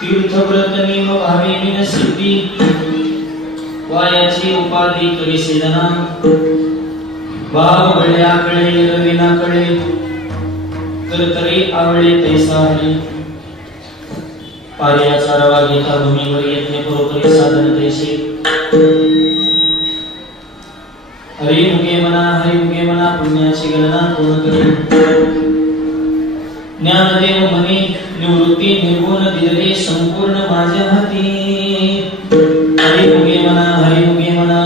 तीर्थव्रत निम भावे विन सिद्धी वायाची उपाधी करी सेदना भाव गळ्या कळे रविना कळे तर तरी आवळे तैसा हरी पार्याचा रवा घेता भूमीवर यज्ञ बरोबरी साधन देशी हरी मुगे मना पुण्याची गणना पूर्ण करी ज्ञानदेव मनी निवृत्ती निर्गुण दिले संपूर्ण माझ्या हाती हरी मुगे मना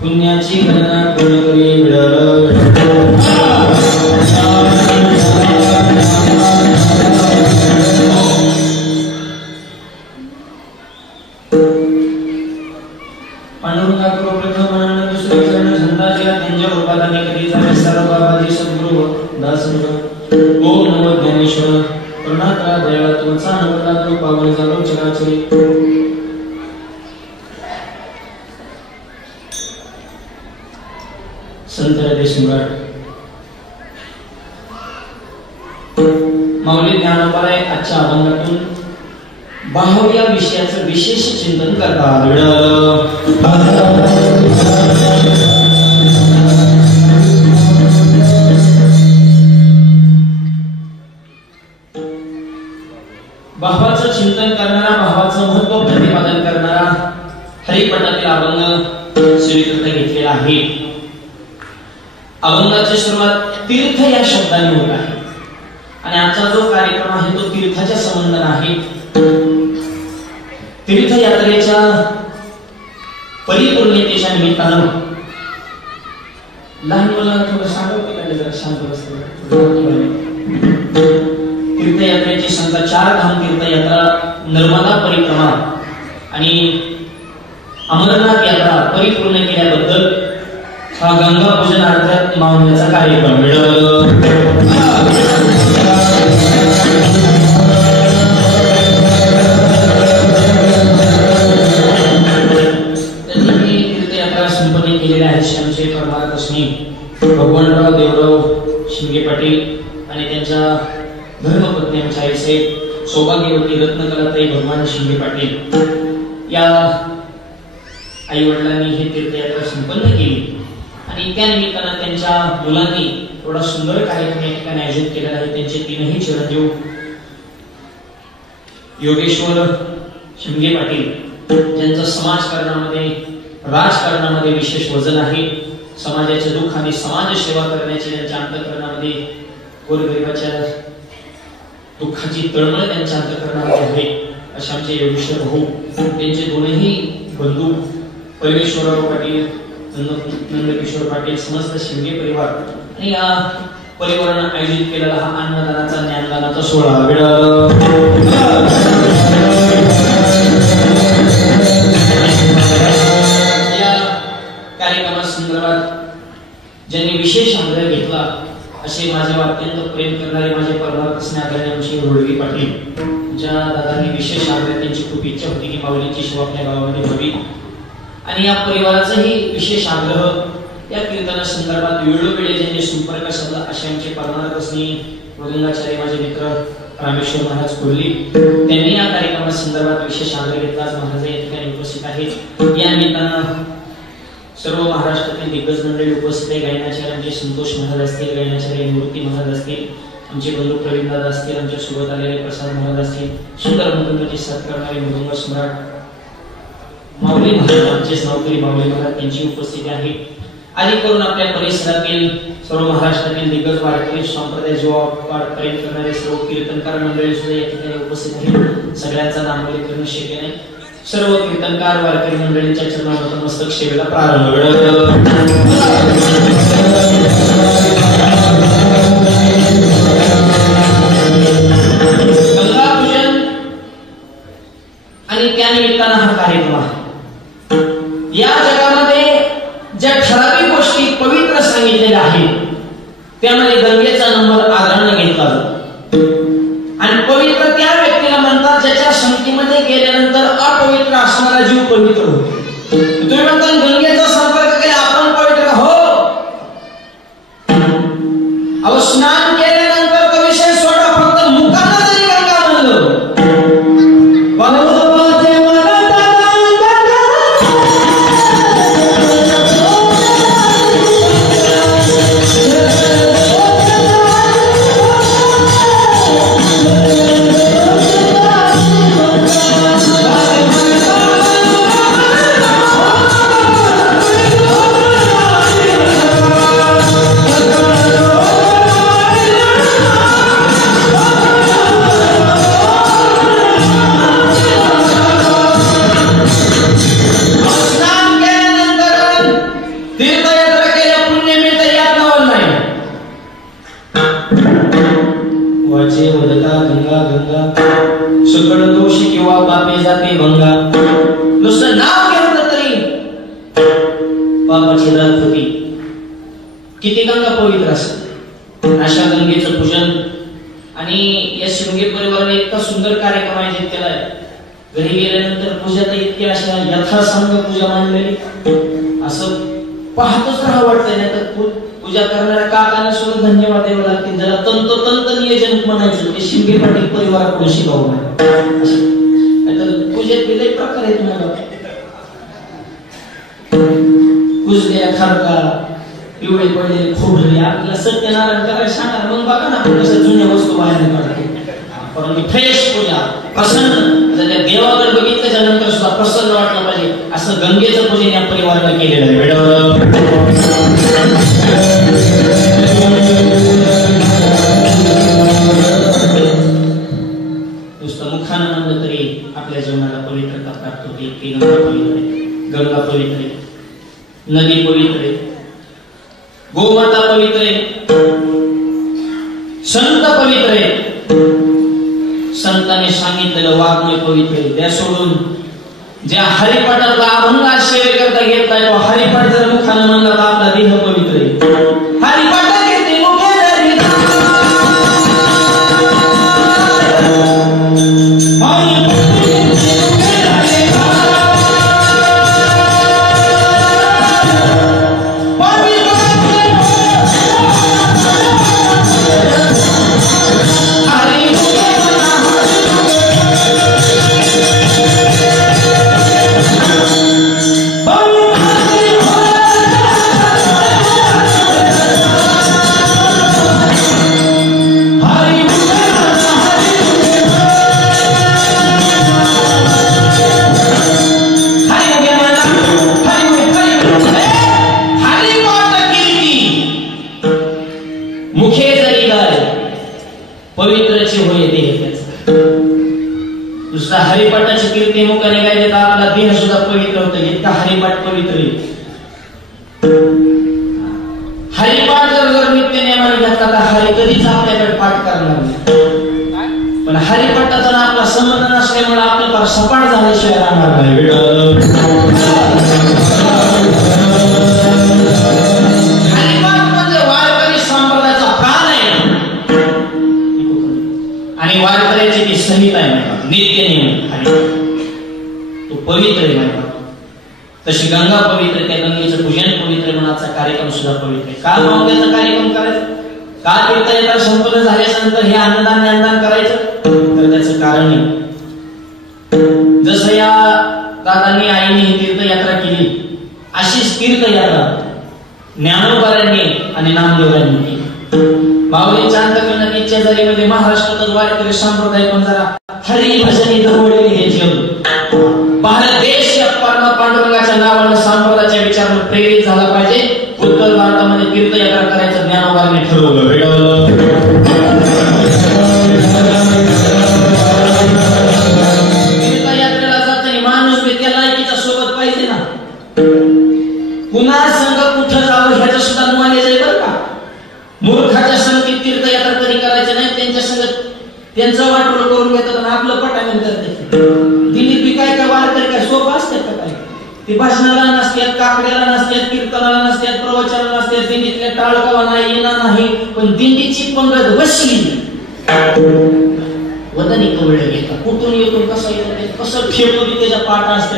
पुण्याची गणना पूर्ण करी ओम नमो ज्ञानेश्वर करुणाकरा दयाळा तुमचा नवला तो पावन झालो चराचरी संत हृदय सम्राट माऊली ज्ञानोबाराय आजच्या अभंगातून 12व्या विषयाचं विशेष चिंतन करतात. भावाचं चिंतन करणारा, भावाचं महत्व प्रतिपादन करणारा हरिपटातील अभंग स्वीकृत घेतलेला आहे. अभंगाची सुरुवात तीर्थ या शब्दाने होत आहे आणि आजचा जो कार्यक्रम आहे तो तीर्थाच्या संबंधाने आहे. तीर्थयात्रेच्या परिपूर्णतेच्या निमित्तानं लहान मुलांना थोडं सांगावं जरा शांत बसलं. तीर्थयात्रेची संख्या 4 धाम तीर्थयात्रा, नर्मदा परिक्रमा आणि अमरनाथ यात्रा परिपूर्ण केल्याबद्दल हा गंगा पूजन अर्थात मावण्याचा कार्यक्रम तीर्थयात्रा संपन्न केलेल्या आहेत. श्यामचे परमार्थस्नी भगवानराव देवराव शिंगे पाटील आणि त्यांच्या धर्मपत्नी आमच्या आईचे सौभाग्यवती रत्नकलाताई भगवान शिंगे पाटील या आई वडिलांनी ही तीर्थयात्रा संपन्न केली आणि त्या निमित्तानं त्यांच्या मुलांनी थोडा सुंदर कार्यक्रम या ठिकाणी आयोजित केलेला आहे. त्यांचे 3ही चिरंजीव योगेश्वर शिंगे पाटील ज्यांचं समाजकारणामध्ये राजकारणामध्ये विशेष वजन आहे. समाजाचे दुःख आणि समाज सेवा करण्याची त्यांच्या अंतःकरणामध्ये गोरगरिबाच्या दुःखाची तळमळ त्यांच्या अंतःकरणामध्ये आहे. अशा आमचे योगेश्वर भाऊ त्यांचे 2ही बंधू परमेश्वरराव पाटील, नंदकिशोर पाटील, समस्त शिंगे परिवार आणि या परिवारानं आयोजित केलेला हा अन्नदानाचा ज्ञानदानाचा सोहळा या कार्यक्रमासंदर्भात ज्यांनी विशेष आग्रह घेतला असे माझे अत्यंत प्रेम करणारे माझे परमार्थस्ने आदरणीय आमचे रोडगी पाटील ज्या दादांनी विशेष आग्रह, त्यांची खूप इच्छा होती की माऊलीची सेवा आपल्या गावामध्ये व्हावी आणि या परिवाराचाही विशेष आग्रह या कीर्तना संदर्भात वेळोवेळी ज्यांनी संपर्क साधला असे आमचे परमार्थस्ने वृंदाचार्य माझे मित्र रामेश्वर महाराज कोल्ली त्यांनी या कार्यक्रमासंदर्भात विशेष आग्रह घेतला. आज महाराज या ठिकाणी उपस्थित आहेत. या निमित्तानं सर्व महाराष्ट्रातील दिग्गज मंडळी उपस्थित आहे. गायनाचार्य आमचे संतोष महाराज असतील, गायनाचार्य निवृत्ती महाराज असतील, आमचे बंधू प्रवीण दादा असतील, आमच्या सोबत आलेले प्रसाद महाराज असतील, सुंदर मृदंगाची साथ करणारे मृदंग सम्राट माऊली महाराज आमचेच नौकरी माऊली महाराज त्यांची उपस्थिती आहे. आदी करून आपल्या परिसरातील सर्व महाराष्ट्रातील दिग्गज वारकरी संप्रदाय जीवा प्रेम करणारे सर्व कीर्तनकार मंडळी सुद्धा या ठिकाणी उपस्थित आहेत. सगळ्यांचा नामोल्लेख करणं शक्य नाही. सर्व कीर्तनकार वारकरी मंडळींच्या चरणावर नतमस्तक सेवेला प्रारंभ. गंगा पूजन आणि त्या निमित्तानं हा कार्यक्रम आहे. या जगामध्ये ज्या ठराविक गोष्टी पवित्र सांगितलेल्या आहेत त्यामध्ये गंगेचा नंबर आदराने घेतला जातो आणि पवित्र त्या व्यक्तीला म्हणतात ज्याच्या संगतीमध्ये गेल्यानंतर अपवित्र असणारा जीव पवित्र होतो. तुम्ही म्हणता गंगेचा संपर्क केला आपण पवित्र हो. अहो स्नान केल्यानंतर गंगा गंगा सकळ दोष किंवा पापे जाते भंगा नुसतं नाव घेतलं तरी पापाची दात होती. किती गंगा पवित्र असते. अशा गंगेचं पूजन आणि या शृंगेर परिवाराने इतका सुंदर कार्यक्रम आयोजित केलाय. घरी गेल्यानंतर पूजा तर इतकी अशा यथासंग पूजा मांडलेली असं पाहतच राहावं वाटतंय. नाही तर पूजा करणाऱ्या काकांना सुद्धा धन्यवाद द्यावे लागतील. जरा तंतोतंत नियोजन म्हणायचं ते शिंदे पाटील परिवाराकडून शिकावं नाही. पूजेत लय प्रकार आहेत. तुम्हाला कुजल्या खारका पिवळे पडलेले खोबरे आपल्याला सत्यनारायण करायला सांगणार. मग बघा ना आपण कसं जुन्या वस्तू बाहेर काढतो. परंतु फ्रेश पूजा प्रसन्न त्या देवाकडे बघितल्याच्या नंतर सुद्धा प्रसन्न वाटलं पाहिजे असं गंगेचं पूजन या परिवाराला केलेलं आहे. नुसतं मुखानं म्हणलं तरी आपल्या जीवनाला पवित्रता प्राप्त होते. की गंगा पवित्र आहे, गंगा पवित्र आहे, नदी पवित्र आहे, गोमाता पवित्र आहे, संत पवित्र आहे. संतांनी सांगितलेलं वाङ्मय पवित्र आहे. त्या सोडून ज्या हरिपाठातला अभंग सेवेकरता घेतलाय तो हरिपाठ जर मुखानं म्हणला तर आपला देह पवित्र आहे. हरिपाठ घेते मुखे हरिपाठाची कीर्ती मुखाने गायले तर आपला देह सुद्धा पवित्र होतं. इतका हरिपाठ पवित्र आहे. हरिपाठ जर नित्य नियमाने घातला तर हरी कधीच आपल्याकडे पाठ करणार नाही. पण हरिपाठाचा आपला संबंध नसल्यामुळे आपलं फार सपाट झाल्याशिवाय राहणार नाही. हरिपाठ म्हणजे वारकरी संप्रदायाचा प्राण आहे आणि वारकऱ्याची ती संहिता आहे. नित्य नियम तो पवित्र आहे. तशी गंगा पवित्र, त्या गंगेचं पूजन पवित्र, मनाचा कार्यक्रम सुद्धा पवित्र आहे. काल मावळ्याचा कार्यक्रम करायचा, काल तीर्थयात्रा संपन्न झाल्यानंतर हे अन्नदान ज्ञानदान करायचं. तर त्याचं कारण आहे जसं या दादांनी आईने ही तीर्थयात्रा केली अशीच तीर्थयात्रा ज्ञानोबारांनी आणि नामदेवांनी केली. माऊलींच्या अंतकरणात इच्छा झाली म्हणजे महाराष्ट्रात वारकरी संप्रदाय पण जरा हरी भजनी दरवळलेली हे जग भारत देश या पांडुरंगाच्या नावानं संप्रदायाच्या विचारानं प्रेरित झाला पाहिजे. उत्तर भारतामध्ये तीर्थयात्रा करायचं ज्ञानोबाने ठरवलं. तीर्थयात्रेला जाताना माणूस बी त्या लायकीच्या सोबत पाहिजे ना. पुन्हा संघ कुठं जावं ह्याचं सुद्धा नॉलेज आहे बरं का. मूर्खाच्या संगतीत तीर्थयात्रा कधी करायचं नाही. त्यांच्या संगत त्यांचं वाटोळ करून घेतात आणि आपलं पटांगण करतात. दिल्लीत बी काय काय वारकरी काय सोपं असतात का काय. ते भाषणाला नसतात, काकड्याला नसतात, कीर्तनाला नसतात, प्रवचनाला नसतात, दिंडीतल्या टाळकावा नाही, येणार नाही. पण दिंडीची पंगत बसली वदनी कवळ घेतात. कुठून येतो कसं येतं कसं फेडतो त्याच्या पाठ असते.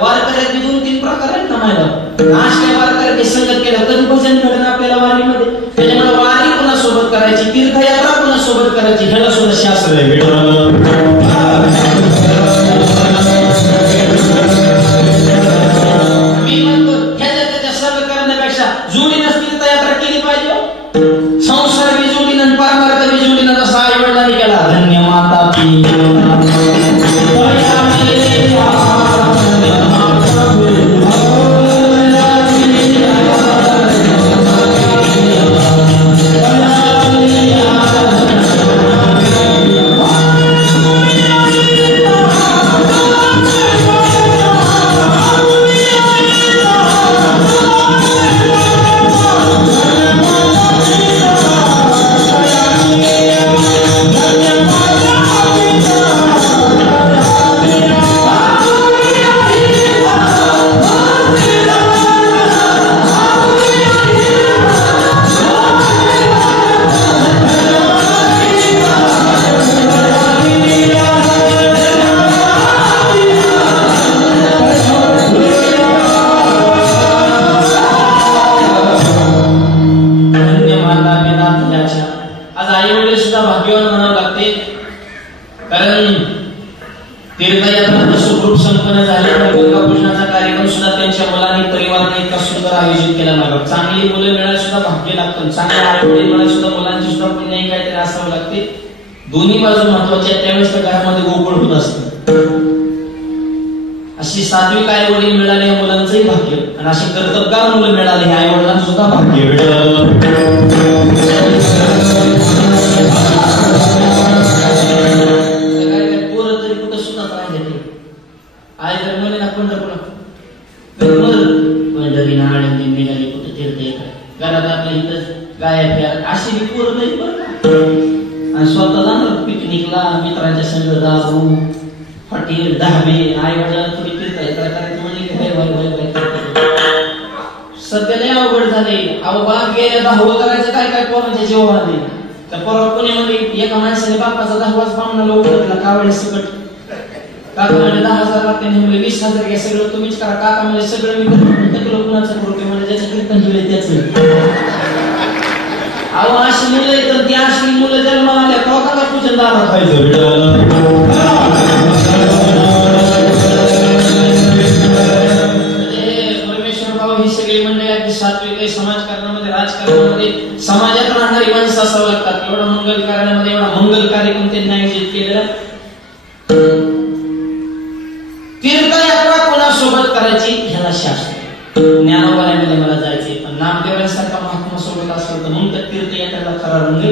वारकऱ्यात 2-3 प्रकार आहेत ना माहिती. अशा वारकऱ्याची संगत केलं कधी भजन घडणं आपल्याला वारीमध्ये. त्याच्यामुळे वारी पुन्हा सोबत करायची, तीर्थयात्रा पुन्हा सोबत करायची, ह्याला सुद्धा शास्त्र आहे. मी म्हणतो ह्याच्या त्याच्या सर्व करण्यापेक्षा जोडीनं तीर्थयात्रा केली पाहिजे. संसार बी जोडीनं, परमार्थ बी जोडीनं, जसा आई वडिलांनी केला. धन्य माता आज आई वडील सुद्धा भाग्यवान म्हणावं लागते, कारण तीर्थयात्रा सुखरूप संपन्न झाल्यामुळे गंगापूजनाचा कार्यक्रम सुद्धा त्यांच्या मुलांनी परिवाराने इतका सुंदर आयोजित केला लागला. चांगली मुलं मिळायला सुद्धा भाग्य लागतं, चांगले आई वडील मिळायला सुद्धा मुलांची सुद्धा पुण्य काहीतरी असावं लागते. दोन्ही बाजू महत्वाच्या, त्यावेळेस त्या घरामध्ये गोकुळ होत असतं. अशी सात्विक आई वडील मिळाले या मुलांचंही भाग्य, आणि अशी कर्तबगार मुलं मिळाली आई वडिलांचं सुद्धा भाग्य. पोरं तरी कुठं सुद्धा राहिले, आई जर म्हणे ना पंढरपूर पंढरी ना आळंदी निघाली कुठं तीर्थ येतात घरात आपल्या इथं गाया प्या अशी बी पोरं तरी बरं का, आणि स्वतः जाणार पिकनिकला मित्रांच्या संग दारू हॉटेल दहावे आई वडिलांना थोडी तीर्थयात्रा करायची म्हणजे सध्या लय अवघड झाले. अहो बाप गेल्या 10व करायचं काय काय पोरांच्या जीवामध्ये. त्या परवा पुण्यामध्ये एका माणसाने बापाचा 10वाच पाहुणा उघडला कावडे सकट. काका म्हणजे 10,000 लागते, म्हणजे 20,000 घ्या सगळं तुम्हीच करा. काका म्हणजे सगळं मी टकलो कुणाचं करू म्हणजे ज्याचं कीर्तन केलं त्याच. अहो अशी मुलं येतात, ती अशी मुलं जन्माला आल्या टोकाला पूजन दारात परमेश्वर भाऊ ही सगळी मंडळी अगदी सात्विक समाजकारणामध्ये राजकारणामध्ये समाजात राहणारी माणसं असावं लागतात. एवढा मंगल कार्यामध्ये एवढा मंगल कार्यक्रम त्यांनी आयोजित केलेला. तीर्थयात्रा कोणासोबत करायची ह्याला शास्त्र. ज्ञानोबामध्ये मला जायचे, पण नामदेवांसारखा महात्मा सोबत असेल तर मग त्या तीर्थयात्रेला खरा रंग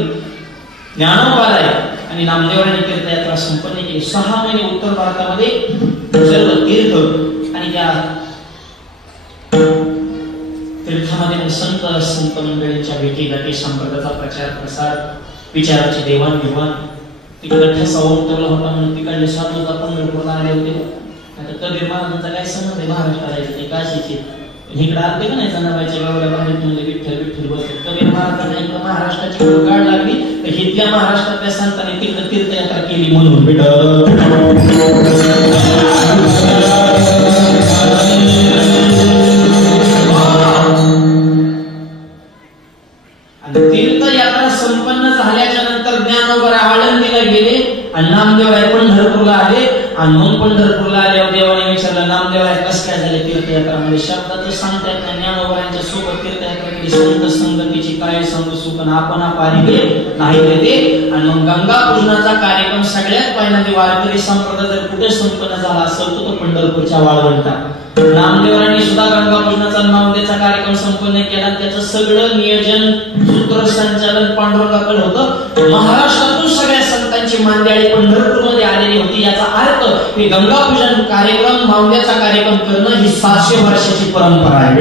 ज्ञानोबाला आहे. आणि नामदेवांनी तीर्थयात्रा संपन्न केली. 6 महिने उत्तर भारतामध्ये सर्व तीर्थ आणि त्या तीर्थामध्ये संत मंडळींच्या भेटी गाठी, संपर्काचा प्रचार प्रसार, विचाराची देवाणघेवाण. तिकडे ठसा उमटवला होता म्हणून तिकडले साधू पंढरपूरला आले होते. आता कबीर महाराजांचा काय संबंध आहे महाराष्ट्राला, ते काशीचे इकडे आलते का नाही जनाबाईच्या गावाला बाहेर म्हणले विठ्ठल विठ्ठल बोलतात. कबीर महाराजांना इकडे महाराष्ट्राची गाड लागली तर हिथल्या महाराष्ट्रातल्या संतांनी तिकडे तीर्थयात्रा केली म्हणून तीर्थयात्रा संपन्न झाल्याच्या नंतर ज्ञानोबा आळंदीला गेले आणि नामदेवराय पंढरपूरला आले. आणि मग पंढरपूरला आल्यावर देवाने विचारलं नामदेवराय कसं काय झाले तीर्थयात्रामध्ये. शब्दातच सांगतायत नाही. ज्ञानोबांच्या सोबत तीर्थयात्रा केली. संत संगतीची काय सांगू सुखन आपण पारिले नाही देते. आणि मग गंगा पूजनाचा कार्यक्रम सगळ्यात पहिल्यांदा वारकरी संप्रदाय जर कुठे संपन्न झाला असेल तर पंढरपूरच्या वाळवंटात. नामदेवरांनी सुद्धा गंगा पूजनाचा नवदेचा कार्यक्रम संपन्न केला. त्याचं सगळं नियोजन सूत्रसंचालन पांडुरंगाकडे होतं. महाराष्ट्रातून सगळ्या संतांची मांदियाळी पंढरपूरमध्ये आलेली होती. याचा अर्थ हे गंगा पूजन कार्यक्रम मावद्याचा कार्यक्रम करणं ही 700 वर्षाची परंपरा आहे.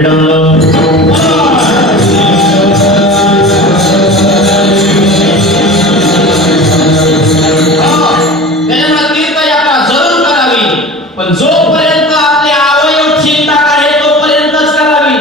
त्याच्यामुळे तीर्थयात्रा जरूर करावी, पण जोपर्यंत आपले अवयव ठीकठाक आहे तोपर्यंतच करावी.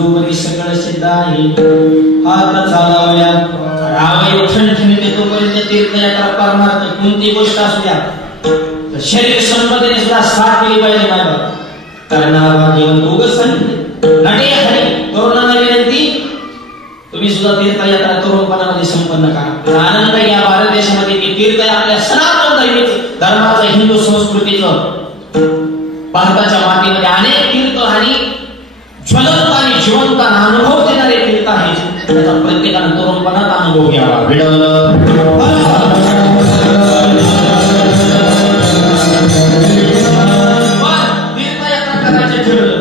जोवरी सगळं सिद्ध आहे हात चालवल्या रावय ठणठणीत तोपर्यंत तीर्थयात्रा करणार कोणती गोष्ट असू द्या शरीर संपदेने सुद्धा साथ केली पाहिजे माझ्या करणारा जीवन दोघं सांगितले नटे हरी तरुणांना विनंती तुम्ही सुद्धा तीर्थयात्रा तरुणपणामध्ये संपन्न करा आनंद या भारत देशामध्ये की तीर्थ आपल्या सनातन धर्माचं हिंदू संस्कृतीचं भारताच्या मातीमध्ये अनेक तीर्थ आणि ज्वलंत आणि जिवंत अनुभव देणारे तीर्थ आहेत त्याचा प्रत्येकानं तरुणपणात अनुभव घ्यावा तीर्थयात्रा करायचं ठरलं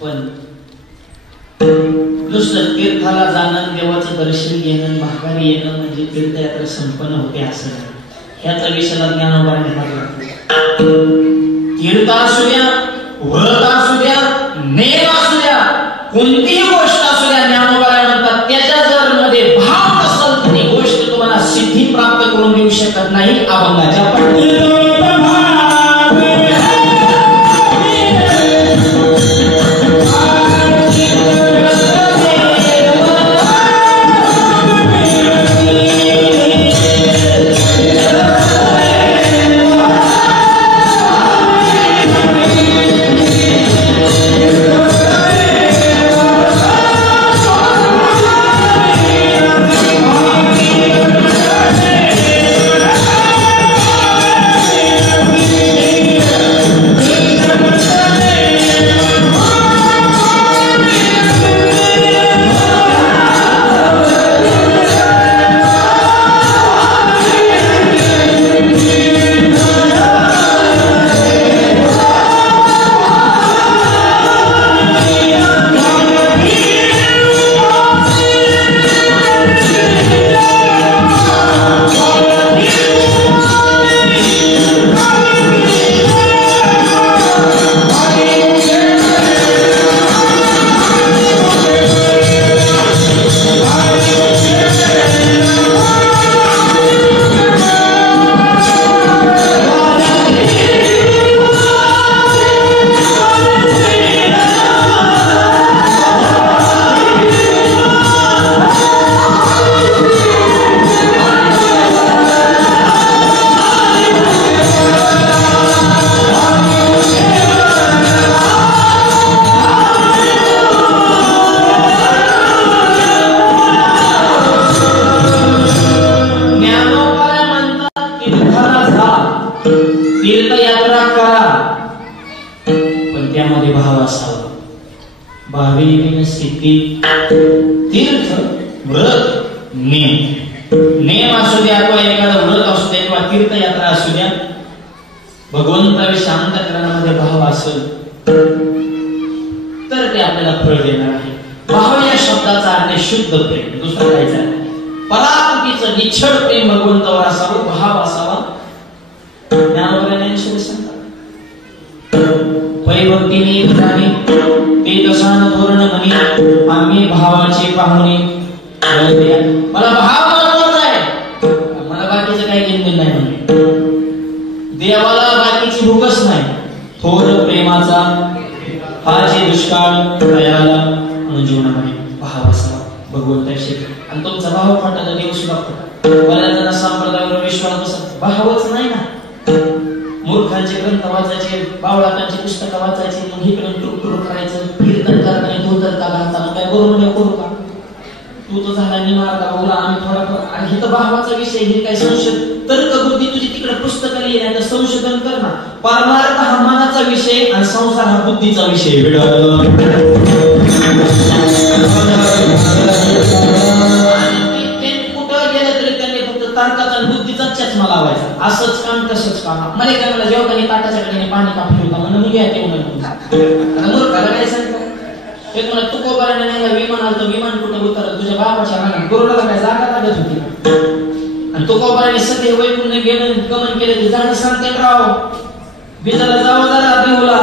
पण नुसतं तीर्थाला जाणं देवाचं दर्शन घेणं माघारी येणं म्हणजे तीर्थयात्रा संपन्न होते असं नाही ह्याचा विषयाला ज्ञानोबाने म्हटलं तीर्थ असू द्या व्रत असू द्या नेम असू द्या कोणतीही गोष्ट असू द्या ज्ञानोबाला म्हणतात त्याच्या जर मध्ये भाव नसेल तर ती गोष्ट तुम्हाला सिद्धी प्राप्त करून देऊ शकत नाही अभंगाच्या पट्टीत तीर्थयात्रा करा पण त्यामध्ये भाव असावा भाविनी सिद्धी तीर्थ व्रत नेम असू द्या किंवा एखादं व्रत असू द्या किंवा तीर्थयात्रा असू द्या भगवंताविषयी अंतःकरणामध्ये भाव असेल तर ते आपल्याला फळ देणार आहे भाव या शब्दाचा अर्थ शुद्ध प्रेम दुसरं काहीच नाही पराकृतीचं निश्चळ प्रेम भगवंतावर असावं भाव असावा ज्ञानोबाने सांगतात परिभक्तीने विधाने ते दशान धोरण म्हणी आम्ही भावाचे पाहुणे मला भाव महत्वाचा आहे मला बाकीचं काही घेणं नाही म्हणे देवाला बाकीची भूकच नाही थोर प्रेमाचा हा जे दुष्काळ दयाला म्हणून जीवनामध्ये भाव असावा भगवंताशी आणि तुमचा भाव खोटा तर देव सुद्धा खोटा बऱ्याच जण संप्रदायावर विश्वास बसत भावच नाही ना मूर्खांचे ग्रंथ वाचायचे बावळाटांची पुस्तकं वाचायची मग इकडून टुकटुक करायचं कीर्तन करताना धोतर का घालता मग काय बरोबर करू का तू तो झाला निमारता बोला आम्ही थोडा आणि हे तर भावाचा विषय हे काय संशोधन तर्क बुद्धी तुझी तिकडे पुस्तक लिहिली नाही तर संशोधन कर ना परमार्थ हा मनाचा विषय आणि संसार हा बुद्धीचा विषय तर्काचा आणि बुद्धीचा चष्मा लावायचा असंच काम तसंच काम मला काय मला जेवताना ताटाच्या कडेने पाणी का फिरवता म्हणून मी घ्या ते म्हणून मूर्खाला काय सांगतो एक म्हणत तुकोबाराने नाही विमान आलं विमान कुठं उतरलं तुझ्या बापाच्या मनात गुरुला काय जागा लागत होती आणि तुकोबाराने सध्या वैकुंठ गेलं गमन केलं ते जाणं सांगते राव बिजाला जावं जरा देऊला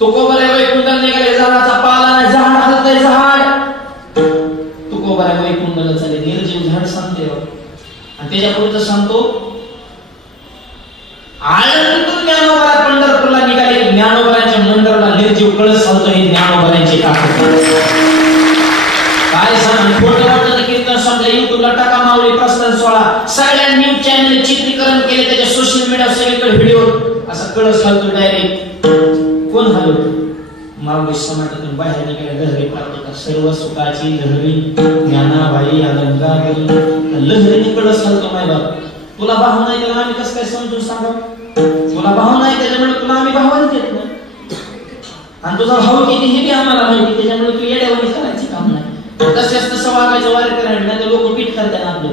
तुकोबारा वैकुंठाला निघाले झाडाचा पाला नाही झाड हलतंय झाड तुकोबारा वैकुंठाला चाले निर्जीव झाड सांगते आणि त्याच्या पुढचं सांगतो आळंदीतून ज्ञानोबा पंढरपूरला निघाले ज्ञानोबाच्या मंदिराला निर्जीव कळस सांगतो कोण हलवतो? माऊली समाजातून बाहेर निघाल्या लहरी प्राप्त होतात. सर्व सुखाची लहरी ज्ञानाबाई अलंकारी लहरीकडे चालतो. माय बाप तुला भाव नाही त्याला आम्ही कसं काय समजून सांगावं? तुला भाव नाही त्याच्यामुळे तुला आम्ही भावच देत नाही. आणि तुझा भाव किती हे बी आम्हाला माहिती, त्याच्यामुळे तू येड्यावानी करायची काम नाही. तसंच तसं वागायचं वार करायला नाही तर लोक पीठ करतात आपलं.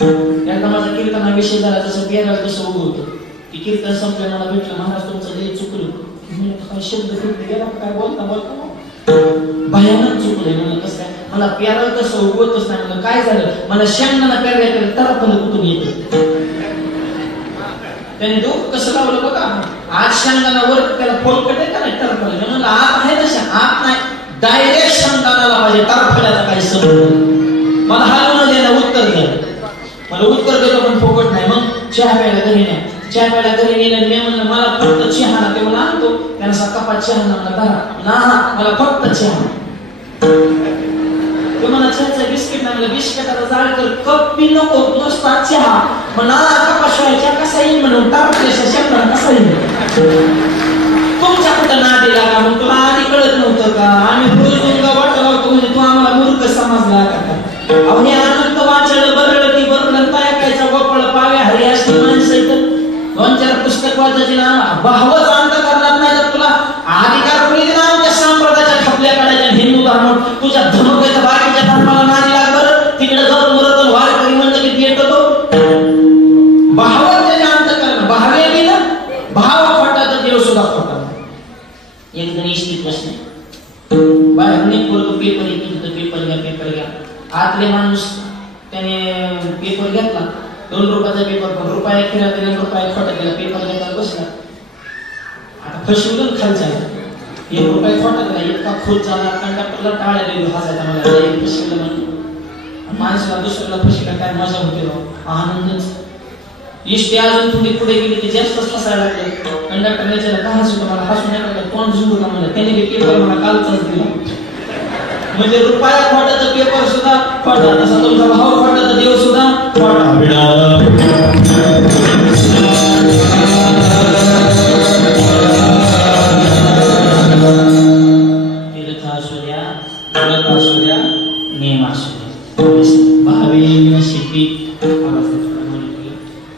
एकदा माझा कीर्तना विषय झाला, जसं पेराला तसं उभं होतं. की कीर्तन संपलं, मला भेटलं महाराज तुमचं लय चुकलं. काय शब्द भेटले गेला काय बोलता बोलता भयानक चुकलंय. म्हणलं कसं काय? मला प्यारं कसं उगवतच नाही. म्हणलं काय झालं? मला शेंगदाणा प्यारल्या केलं तरफलं कुठून येतं. त्याने डोकं कसं लावलं बघा. आज शेंगदाणा वर त्याला फोलकट आहे का नाही तरफलं. म्हणलं आत आहे तशा आत नाही, डायरेक्ट शेंगदाणाला माझ्या तरफल्याचा काही संबंध. मला हलवून द्यायला उत्तर द्या. मला उत्तर दिलं पण फोकट नाही. मग चहा प्यायला घरी नाही. चहा प्यायला घरी नेलं. मी म्हणलं मला फक्त चहा ना. ते मला आणतो त्याला कपात चहा ना. मला धरा ना, मला फक्त चहा. ते मला चहाचं बिस्किट नाही. मला बिस्किटाला जाळ कर, कप पी नको, नुसता चहा. म्हणा कपाशिवाय चहा कसा येईल म्हणून टाकल्याशिवाय शब्दाला कसा येईल. तुमच्या कुठं नादी लागा म्हणून तुला आधी कळत नव्हतं का? आम्ही रोज वाट लावतो म्हणजे तू आम्हाला मूर्ख समजला का? अहो हे अनंत वाचलं बरळ ती बरळ ऐकायचा गोपाळ पाव्या हरी अशी माणसं इथं 2-4 पुस्तक वाचायची ना. भावच अंत करणार नाही तर तुला अधिकार कोणी दिला आमच्या संप्रदायाच्या खपल्या काढायच्या. हिंदू धर्म तुझ्या धर्माच्या बाकीच्या धर्माला नादी लाग बरं. तिकडे जाऊन मरत वारकरी म्हणलं की येतो तो भावच त्याच्या अंत करणं. भावे बी ना भाव खोटा तर देव सुद्धा खोटा. एक जण इष्टीत बसणे बाहेर निघतो पेपर येतो. पेपर घ्या आतले माणूस त्याने पेपर घेतला. 2 रुपयाचा पेपर पण रुपया फिरा दिला, रुपया खोटा दिला. पेपर घेतला बसला. आता फसवून खालचा 1 रुपया खोटा दिला. इतका खोट झाला कंडक्टरला टाळ्या दिली हसायचा. मला फसवलं म्हणून माणसाला दुसऱ्याला फसवलं काय मजा होते आनंदच. इष्टी अजून थोडी पुढे गेली की जास्तच हसायला लागले. कंडक्टरने त्याला का हसू मला हसू नका कोण झुंडू का म्हणलं. त्याने पेपर मला कालचाच दिला. म्हणजे रुपया खोटा तर पेपर सुद्धा खोटा. तसा तुमचा भाव खोटा तर देव सुद्धा खोटा. तीर्थ असू द्या, व्रत असू द्या, नेम असू द्या, भावे सिद्धी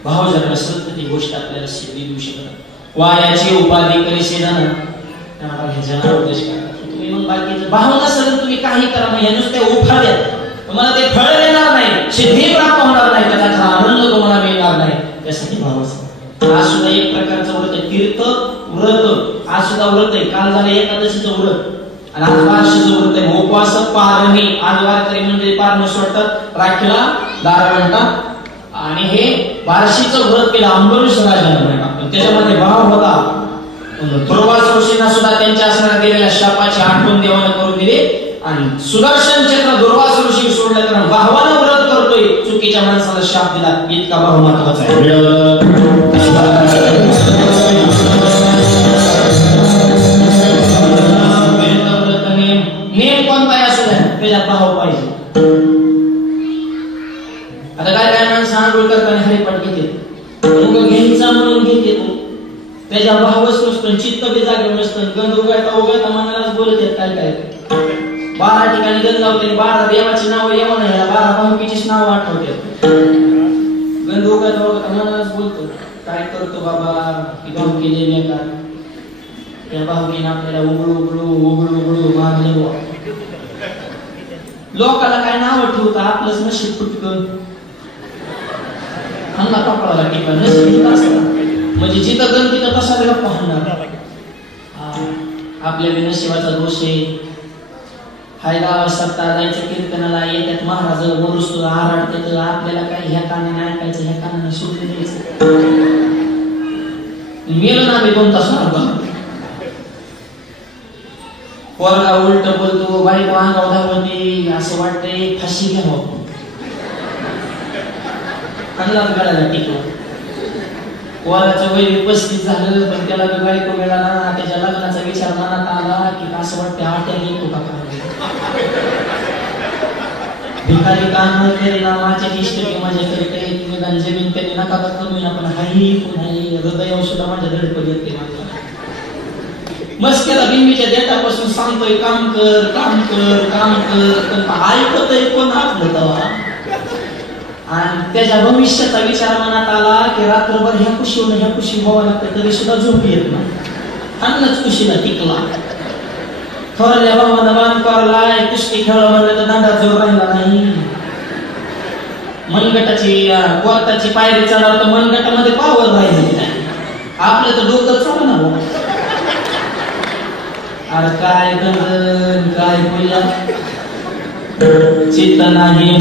भाव जर नसेल तर ती गोष्ट आपल्याला सिद्धी देऊ शकत. वायाची उपाधी करीसे जाणं हे जनावर उद्देश करतात. तुम्ही मग बाकीचं भाव नसेल तुम्ही काही करा नाही नुसते उखाद्या तुम्हाला ते फळ देणार नाही, सिद्धी प्राप्त होणार नाही, त्याचा आनंद तुम्हाला मिळणार नाही. त्यासाठी भाव असतो. आज सुद्धा एक प्रकारचं व्रत आहे तीर्थ व्रत. आज सुद्धा व्रत आहे. काल झालं एकादशीचं व्रत आणि आज बारशीचं व्रत आहे. उपवास पारणी. आज वारकरी म्हणजे पारण सोडतात, राखीला दारा म्हणतात. आणि हे बारशीचं व्रत केलं अंबरीश राजाने. त्याच्यामध्ये भाव होता. दुर्वास ऋषींना सुद्धा त्यांच्या असणाऱ्या दिलेल्या शापाची आठवण देवाने करून दिली. आणि सुदर्शन चक्र दुर्वास ऋषी सोडलं तर भावानं व्रत करतोय, चुकीच्या माणसाला शाप दिला. इतका भाव महत्वाचा आहे. नेम कोणताही असू द्या त्याच्यात भाव पाहिजे. आता काय माणसं आंघोळ करताना हरिपाठ घेते, घ्यायचा म्हणून घेते तू, त्याच्या भावच नसतो, चित्त बी जागे नसतं. गंध उगायता मनालाच बोलत येत. काय 12 ठिकाणी गंध लावते, 12 देवाची नावं येऊ नये, 12 भावकीचीच नावं आठवतात. गंध उगायता मनालाच बोलतो, काय करतो बाबा की भावकी देणे का या भावकीने आपल्याला उघडू मागले. लोकाला काय नाव ठेवतं, आपलंच नशीब फुटकं हल्ला कपडाला टिका नशीब असतं. म्हणजे जिथं गण तिथं कसा गप्पा हाणणार. आपल्या नशिबाचा दोष आहे. हायदा सत्ता जायचं कीर्तनाला येतात महाराज बोलूस तुला आराडते. आपल्याला काय ह्या कानाने ऐकायचं, ह्या कानाने सोडले द्यायचं. मेलं ना मी 2 तास पोरगा उलट बोलतो, बाईक अंगावर धावते, असं वाटतंय फाशी घ्यावं. अंगात गाड्याला टिकला. पोराचं वय 35 झालं पण त्याला बायको मिळाला. त्याच्या लग्नाचा विचार मनात आला की असं वाटतं आट्या येतो का. भिकारी काम केले ना माझ्या इष्ट माझ्याकडे काही निदान जमीन त्यांनी नका कमी ना पण हाही पुन्हा हृदय सुद्धा माझ्या धडपड येते. मस्क्याला बिंबीच्या देठापासून सांगतोय काम कर काम कर काम कर, पण ऐकतोय कोण आपलं तेव्हा. आणि त्याच्या भविष्याचा विचार मनात आला की रात्रभर ह्या कुशी व्हावं लागतं, तरी सुद्धा झोप येत नाही. अन्नच कुशीला टिकला. थोरल्या भावानं मान पावलाय, कुस्ती खेळा म्हणलं तर दांडा जोर राहिला नाही. मनगटाची कोर्टाची पायरी चढावं तर मनगटामध्ये पावर राहिली नाही. आपलं तर डोकं चालू ना. अरे काय गंधन काय बोलला, चित्त नाही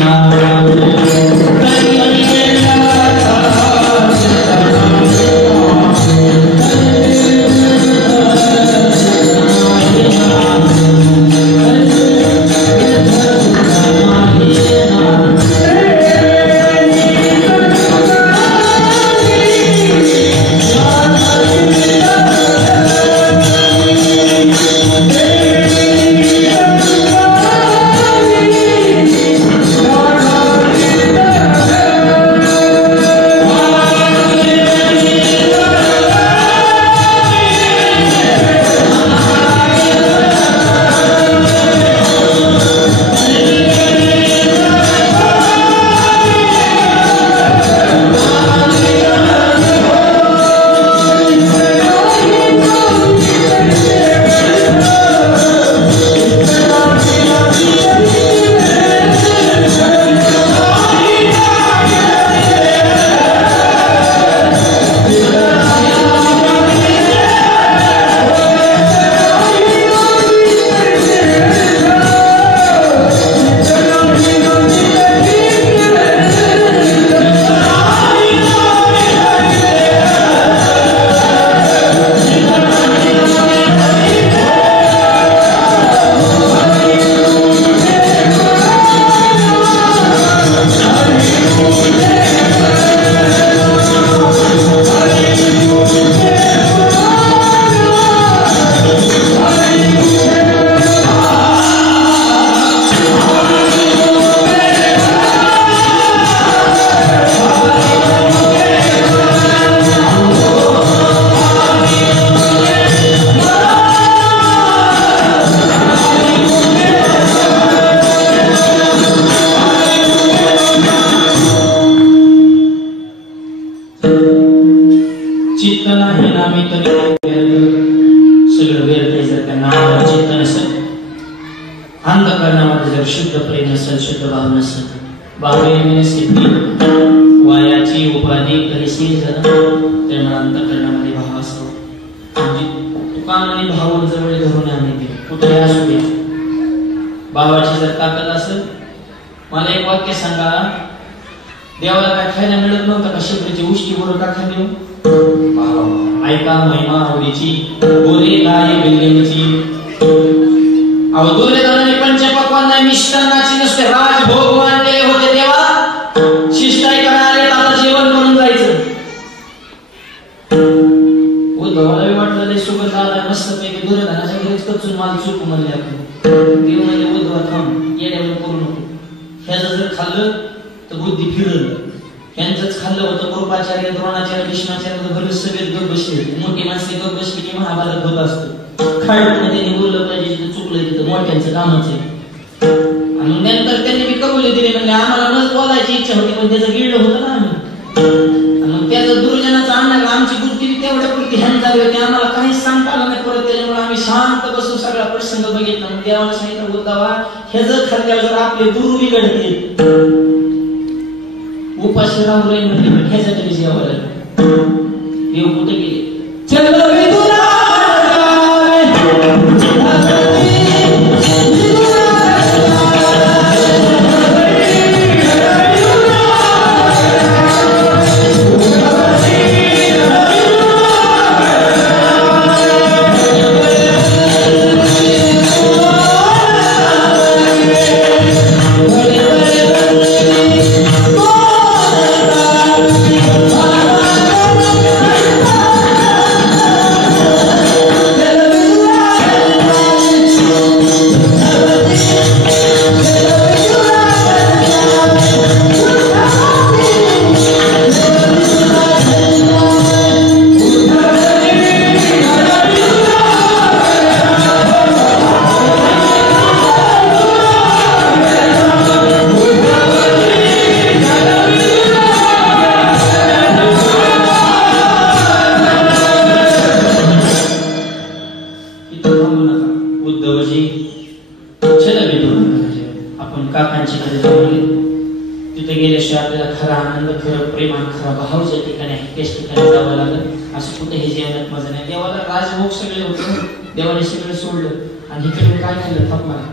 शुद्ध प्रेम नसेल, शुद्ध भाव नसेल, बाहुली सिद्धी वायाची उपाधी कधीशी जर त्यांना अंतःकरणामध्ये भाव असावा. म्हणजे तुकान आणि भाव जवळ धरून आणायचे कुठे असू दे. भावाची जर ताकद असेल, मला एक वाक्य सांगा, देवाला काय खायला मिळत नव्हतं का? शेकडीची उष्टी बरोबर का खाली ऐका महिमा आवडीची बोले गाय बिल्डिंगची अवधूर्यदानाने पंचपक्वान मिष्टान्नाची नसते राजभोग मांडले होते तेव्हा शिष्टाई करायला आता जेवण करून जायचं. उद्धवाला वाटलं ते सुगंध आला मस्त पैकी दुर्योधनाच्या घरीच कचून माल चूक म्हणले आपण. देव म्हणजे उद्धवा थांब, येड्यावर करू नको. ह्याचं जर खाल्लं तर बुद्धी फिरल. यांचंच खाल्लं होतं कृपाचार्य, द्रोणाचार्य, भीष्माचार्य बरेच सगळे गप बसले. मोठी माणसे गप बसली की महाभारत होत असतं. खाडमध्ये बोललं पाहिजे, जिथं चुकलं तिथं मोठ्यांचं कामच आहे. आणि नंतर त्यांनी बी कबुली दिली, म्हणजे आम्हाला न बोलायची इच्छा होती पण त्याचं गिळलं होतं ना आम्ही. आणि त्याचं दुर्जनाचं आणलं, आमची बुद्धी तेवढ्या पुरती ह्यान झाली होती, आम्हाला काहीच सांगता आलं नाही परत. त्याच्यामुळे आम्ही शांत बसून सगळा प्रसंग बघितला. मग देवाला सांगितलं उद्धवा ह्याचं खाल्ल्यावर जर आपले दूर बिघडते, उपाशी राहू रे म्हणजे ह्याच्या तरी जेवायला. देव कुठे गेले? चल तिथं थांबू नका. उद्धवजी चला विदुर आपण काकांची कडे जाऊन तिथे गेल्याशिवाय आपल्याला खरा आनंद, खरं प्रेम आणि खरा भाव ज्या ठिकाणी आहे त्याच ठिकाणी जावं लागेल. असं कुठेही जीवनात मजा नाही. देवाला राजभोग सगळे होते, देवाने सगळं सोडलं आणि इकडे काय केलं थांब मला.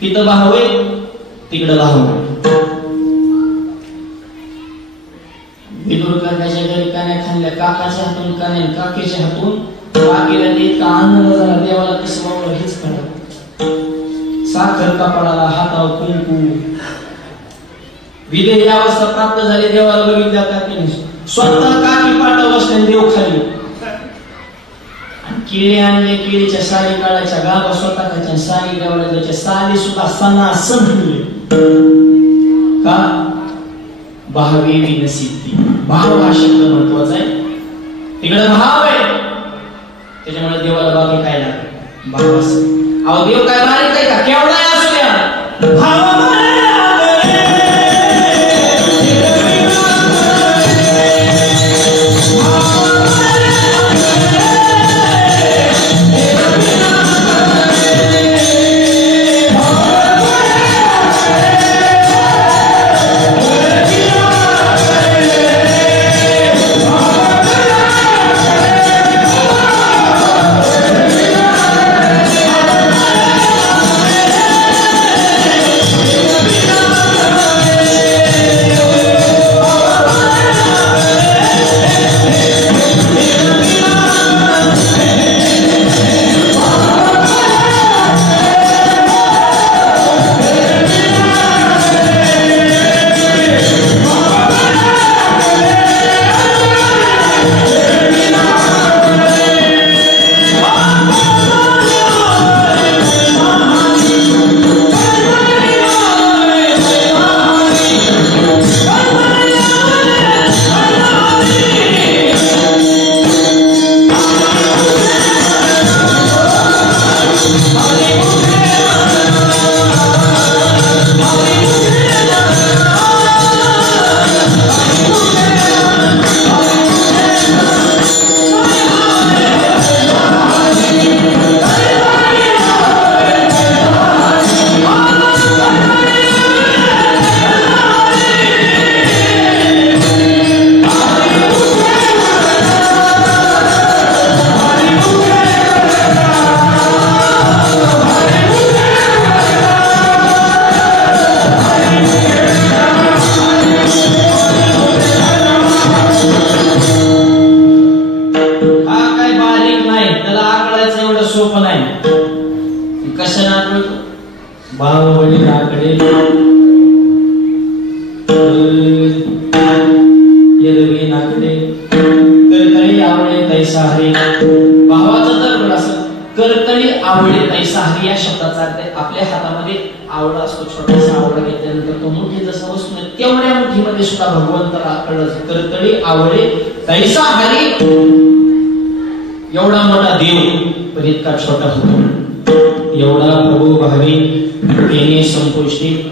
तिथं भावे तिकडं भाव. विदुर काकाच्या घरी कान्या खाल्ल्या, काकाच्या हातून कान्या, काकेच्या हातून काकीला इतका आनंद झाला. देवाला कसं वावलं हेच कळलं. साखर कपाळाला, हातावर कुंकू, विदेही अवस्था प्राप्त झाली. देवाला बघितल्या काकीने स्वतः काकी पाटा बसल्या देव खाली. केळी आणले, केळीच्या साली काढायच्या, गावा स्वतःच्या साली देवाला द्यायच्या, साली सुद्धा सणासण ठेवले. का? भावेवी नसिद्धी. भाव हा शब्द महत्वाचा आहे. तिकडे भाव आहे त्याच्यामुळे देवाला बाकी काय लागेल भाव असं. अहो देव काय बारीक आहे का? केवढा असू द्या भाव. करतळी आवळे तैसा हरी या शब्दाचा अर्थ आपल्या हातामध्ये आवळा असतो, छोटासा आवळा घेतल्यानंतर तो मुठी जसा वस्तू आहे तेवढ्या मुठीमध्ये सुद्धा भगवंताला कळलं. करतळी आवळे तैसा हरी, एवढा मोठा देव पण इतका छोटा होतो. एवढा प्रभू भावी भक्तीने संपुष्टित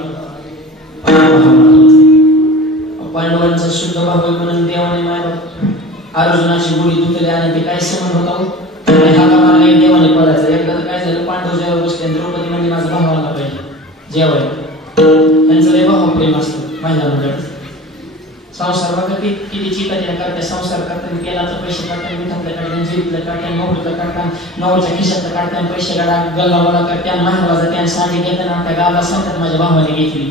पांडवांचा शुद्ध भाव म्हणून देवाने मारला अर्जुनाची गोळी दुखली आणि ते काय समज होता हाका मारले देवाने पडायचं एकदा काय झालं पांडव जेव्हा बसले द्रौपदी म्हणजे माझा भाव आला पाहिजे जेवाय त्यांचं लय भाव प्रेम असतं माझ्या मंडळात संसार बघा किती चिकाच्या करते संसार करताना तेलाचं पैसे काढताना मिठातलं काढताना जिरीतलं काढताना नवरचं काढताना नवरच्या खिशातलं काढताना पैसे काढा गल्लावाला करताना माहेरला जाते साडी घेताना त्या गावाला सांगतात माझ्या भावाने घेतली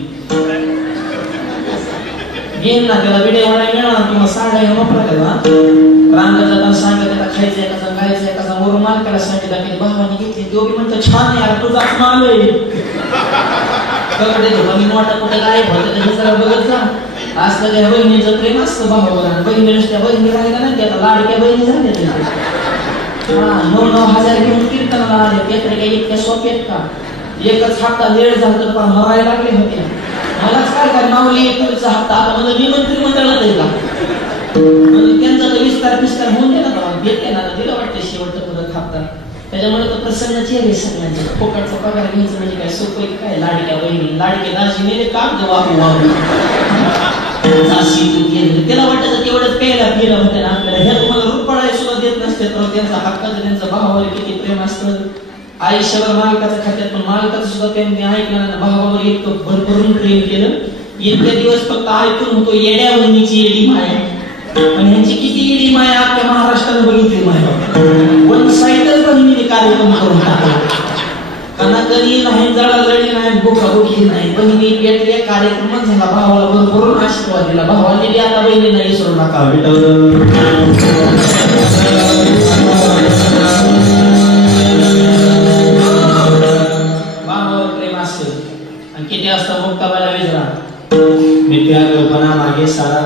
घेईन ना त्याला व्हिडिओ वाढायला मिळणार किंवा साड्या हे वापरा त्याला रांगा जाताना सांगत त्याला खायचंय कसा गायचंय कसा वरून मालकाला सांगितलं की भावाने घेतली दोघी म्हणतो छान यार तुझाच माल आहे कपडे धुवा मी मोठा कुठे काय भरत हे जरा बघत जा असलं त्या बहिणीचं प्रेम असतं भावावर बहिणी नुसत्या बहिणी राहिल्या ना त्या लाडक्या बहिणी झाल्या हा 9,000 घेऊन कीर्तनाला आले त्याकडे काही इतक्या सोप्यात का एकच हप्ता वेळ झाला तर पण हरायला लागले होते मलाच काय माऊली पुढचा हप्ता आता म्हणजे मी मंत्री मंडळात येईल म्हणजे त्यांचा तर विस्तार होऊन गेला तर देते ना दिलं वाटतं शेवटचं पुढं हप्ता त्याच्यामुळे तर प्रसन्न चेहरे सगळ्यांचे फोकटचा पगार घ्यायचं म्हणजे काय सोपं काय लाडक्या बहिणी लाडके दाजी मेले काम वाहू त्याला वाटतं तेवढंच प्यायला पिलं होतं ना आपल्याला हे तुम्हाला रुपडाय सुद्धा देत नसते तर त्यांचा हक्काचं त्यांचा भावावर किती प्रेम असतं आयुष्यावर मालकाच्या खात्यात पण मालकाचं सुद्धा त्यांनी ऐकलं भावावर इतकं भरभरून प्रेम केलं इतके दिवस फक्त ऐकून होतो येड्या बहिणीची येडी माया पण ह्यांची किती येडी माया अख्ख्या महाराष्ट्राने बघितली माया वन साईडच बहिणीने कार्यक्रम करून टाकला कणाकणी नाही जळाजळी नाही भुकाभुकी नाही बहिणी पेटले कार्यक्रमच झाला भावाला भरभरून आशीर्वाद दिला भावाने आता बहिणी नाही विसरू नका भावावर प्रेम असतं आणि किती असतं मुक्ताबाला विजरा मित्या कल्पना मागे सारा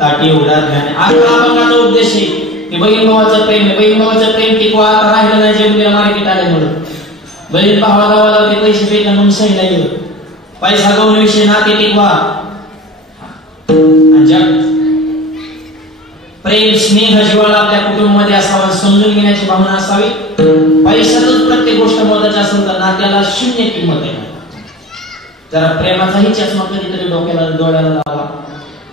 ताटी उडा ध्यान आपला अभंगाचा उद्देश आहे की बहीण भावाचं प्रेम आहे बहीण भावाचं प्रेम टिकवा आता राहिलं नाही जेवढे मार्केट आल्यामुळे बहीण भावाला गावाला पैसे पेटा म्हणून सहीला गेलं पैसा गौण विषय नाते टिकवा प्रेम स्नेह जिव्हाळा आपल्या कुटुंबामध्ये असावा समजून घेण्याची भावना असावी पैशातच प्रत्येक गोष्ट महत्वाची असेल तर नात्याला शून्य किंमत आहे जरा प्रेमाचाही चष्मा कधीतरी डोक्याला डोळ्याला लावा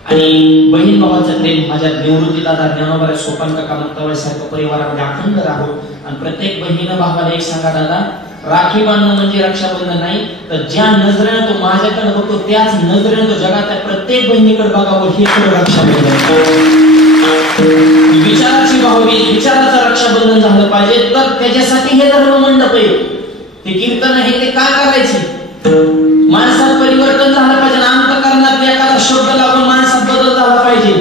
आणि बहीण भावाचं प्रेम माझ्या निवृत्ती दादा ज्ञानोबा सोपान काका मंतवाळीसारखं परिवारामध्ये अखंड राहो आणि प्रत्येक बहिणीनं भावाला एक सांगा दादा राखी बांधणं म्हणजे रक्षाबंधन नाही तर ज्या नजरेनं तो माझ्याकडे बघतो त्याच नजरेनं तो जगातल्या प्रत्येक बहिणीकडे बघावं हे खरं रक्षाबंधन विचाराची भावबीज विचाराचं रक्षाबंधन झालं पाहिजे तर त्याच्यासाठी हे धर्म मंडप आहे ते कीर्तन हे ते का करायचे माणसात परिवर्तन झालं पाहिजे अंतःकरणात एखादा शब्द लागून माणसात बदल झाला पाहिजे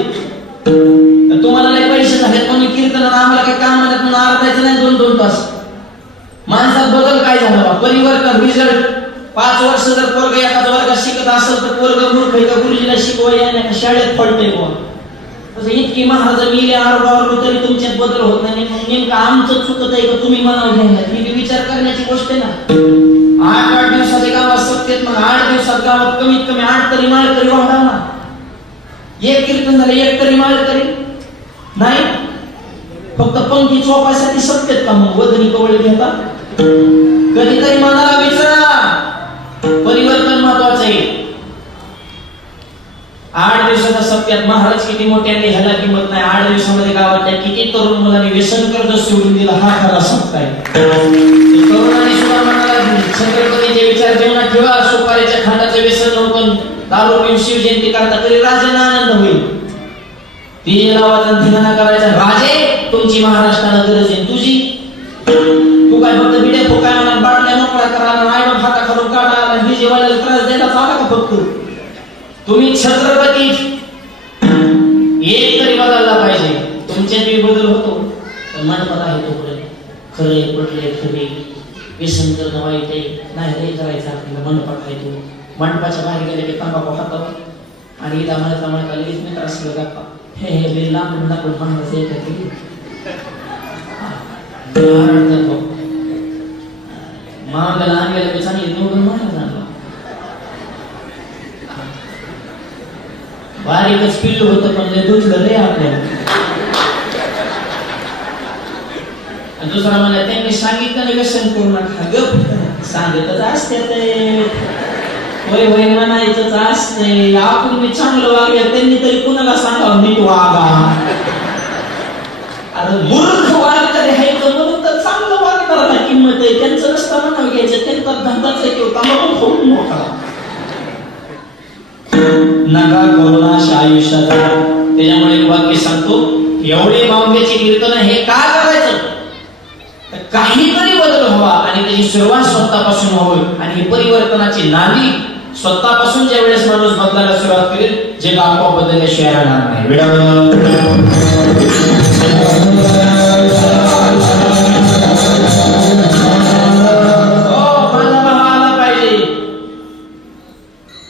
तुम्हाला लय पैसे झालेत म्हणून कीर्तनाला आम्हाला काही काम म्हणत म्हणून आरडायचं नाही 2-2 तास माणसात बदल काय झाला परिवर्तन रिझल्ट 5 वर्ष जर पोरग एखाद्या वर्गात शिकत असेल तर पोरग मूर्ख आहे का गुरुजीला शिकवायला नाही का शाळेत पडतंय कोण तसं इतकी महाराज मिले आरोग्यावर तरी तुमच्यात बदल होत नाही नेमकं आमचं चुकत आहे का तुम्ही मनावर घ्यायला ही विचार करण्याची गोष्ट आहे ना 8 दिवसाच्या गावात सत्तेत मग 8 दिवसात गावात कमीत कमी 8 तरी माळकरी वाढा ना एक कीर्तन झालं 1 तरी माळकरी नाही फक्त पंक्ती चोपायसाठी सत्तेत का मग वदनी कवळे घेता कधीतरी मनाला विचारा परिवर्तन महत्वाचं आहे 8 दिवसाच्या सत्यात महाराज किती मोठ्याने ह्याला किंमत नाही 8 दिवसामध्ये गावातल्या किती तरुण मुलांनी व्यसन कर्ज सोडून दिला हा खरा सत्य आहे तरुणांनी सुद्धा मनाला छत्रपतीचे विचार जीवनात ठेवा सुपारीच्या खांडाचं व्यसन नव्हतं दारू पिऊन शिवजयंती करता तरी राजांना आनंद होईल ती लावाचा धिंगाणा करायचा राजे तुमची महाराष्ट्राला गरज आहे तुझी तू काय फक्त बिड्या फुकायला बाटल्या मोकळ्या करायला आई बाप हाता खालून काढायला डीजे वाल्याला त्रास द्यायला चाला का फक्त तुम्ही छत्रपती एक तरी बदलला पाहिजे तुमच्यात बी बदल होतो तर मंडपात आहे तो खरे पटले खरे व्यसन करणं वाईट आहे नाही रे करायचं आपल्याला मंडपात आहे तो मंडपाच्या बाहेर गेले की तंबाखू खातावर आणि इथं म्हणत म्हणता लगेच मित्र असलं गप्पा हे लांबून दाखवून म्हणण्याचं एक मांगाला आणलेला की चांगली निवडून म्हणायला आणला बारीकच पिल्लू होतं पण ते दुधलं रे आपल्याला दुसरा म्हणा त्यांनी सांगितलं व्यसन करू नका गप सांगतच असते ते वय वय म्हणायचंच असते. आपण मी चांगलं वागलं त्यांनी तरी कुणाला सांगावं नीट वागा. अरे मूर्ख वागणारे आहे म्हणून तर चांगलं वागणारा किंमत आहे. त्यांचं रस्ता म्हणावं घ्यायचं, त्यांचा धंदाच आहे किंवा तंबाखू खूप मोठा. नका करुणाशा आयुष्यात. त्याच्यामुळे एक वाक्य सांगतो, एवढे बांबेचे कीर्तन हे का करायचं, तर काहीतरी बदल व्हावा आणि त्याची सुरुवात स्वतःपासून व्हावी. आणि ही परिवर्तनाची नांदी स्वतःपासून ज्या वेळेस माणूस बदलायला सुरुवात करेल, जे आपोआप बदलल्याशिवाय राहणार नाही.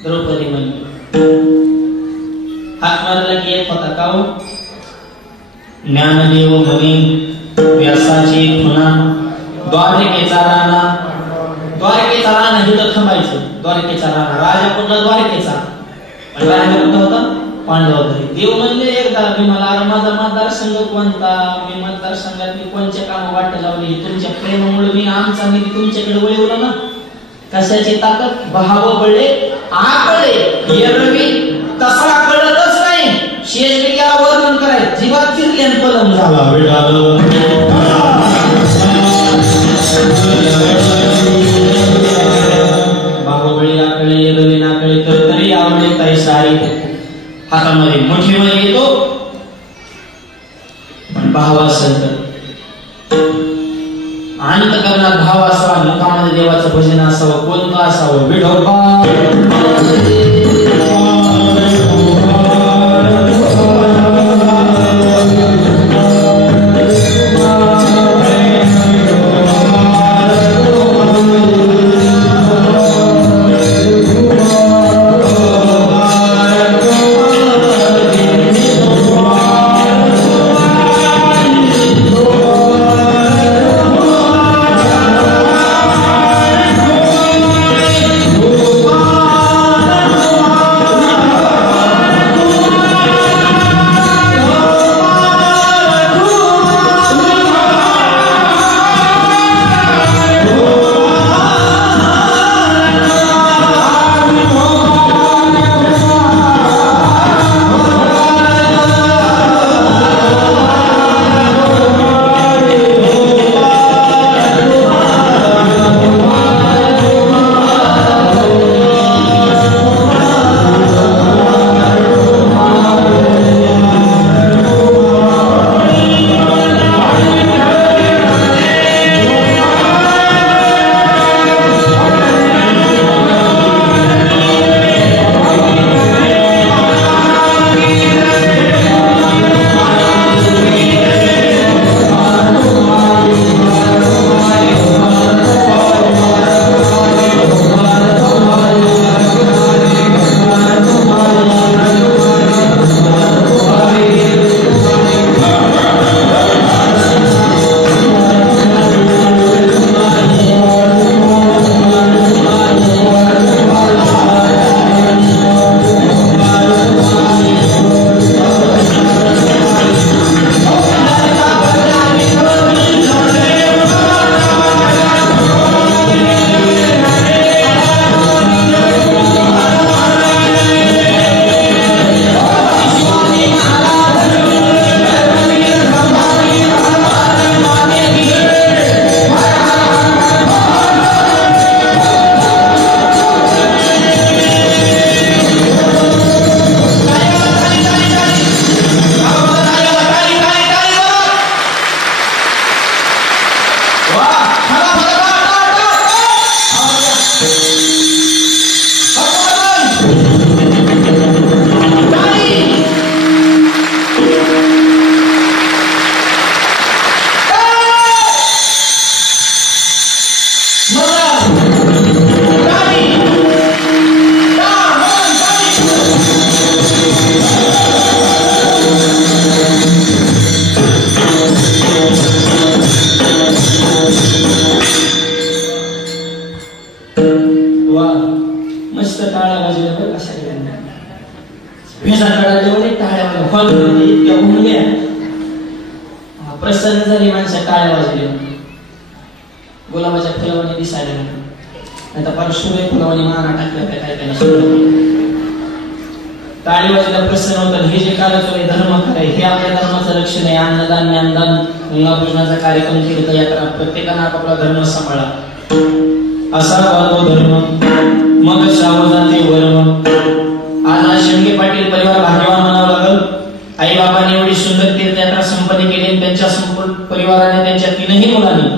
द्रौपदी म्हणली, हात मारला की येत होता का हो? ज्ञानदेव म्हणे व्यासाची खुणा द्वारकेचा राणा. द्वारकेचा राणा हिथं थांबायचं. द्वारकेचा राणा राजा कुठला? द्वारकेचा. पण राजा कुठला होता? पांडवातरी. देव म्हणले एकदा मी मला, अरे माझा मतदारसंघ कोणता, मी मतदारसंघात मी कोणच्या काम वाट लावली, तुमच्या प्रेमामुळे मी आमचा निधी तुमच्याकडे वळवला ना. कशाची ताकद? भाव बळे आकळे येरवी तसा कळतच नाही. शेषगिरीला वर्णन करायचं, जीवात चिरल्यान पलम झाला बाहुबळी आकळे येरवी नाकळे तर तरी आवडे तैसा हातामध्ये मुठीमध्ये येतो. पण भाव असेल तर अंतकरणात भाव असावा, मुखामध्ये देवाचं भजन असावं. कोणतं असावं? विठोबा प्रसन्न झाली माणसं, टाळ्या वाजल्या. गुलाबाच्या फुलावाने दिसायला लागले. नाही तर परशुरे फुलावणी माना टाकल्या काय काय टाळी वाजल्या प्रसन्न होतात. हे जे कार्य आहे धर्म कार्य हे आपल्या धर्माचं लक्षण आहे. अन्नदान ज्ञानदान गंगापूजनाचा कार्यक्रम केला तर या प्रत्येकानं आपापला धर्म सांभाळा. असा वादो धर्म मग श्रावणाचे वर्म. आज शेंगे पाटील परिवार भाग्यवान म्हणावं लागल. आई बाबांनी एवढी सुंदर तीर्थयात्रा संपन्न केली आणि त्यांच्या संपूर्ण परिवाराने त्यांच्या तीनही मुलांनी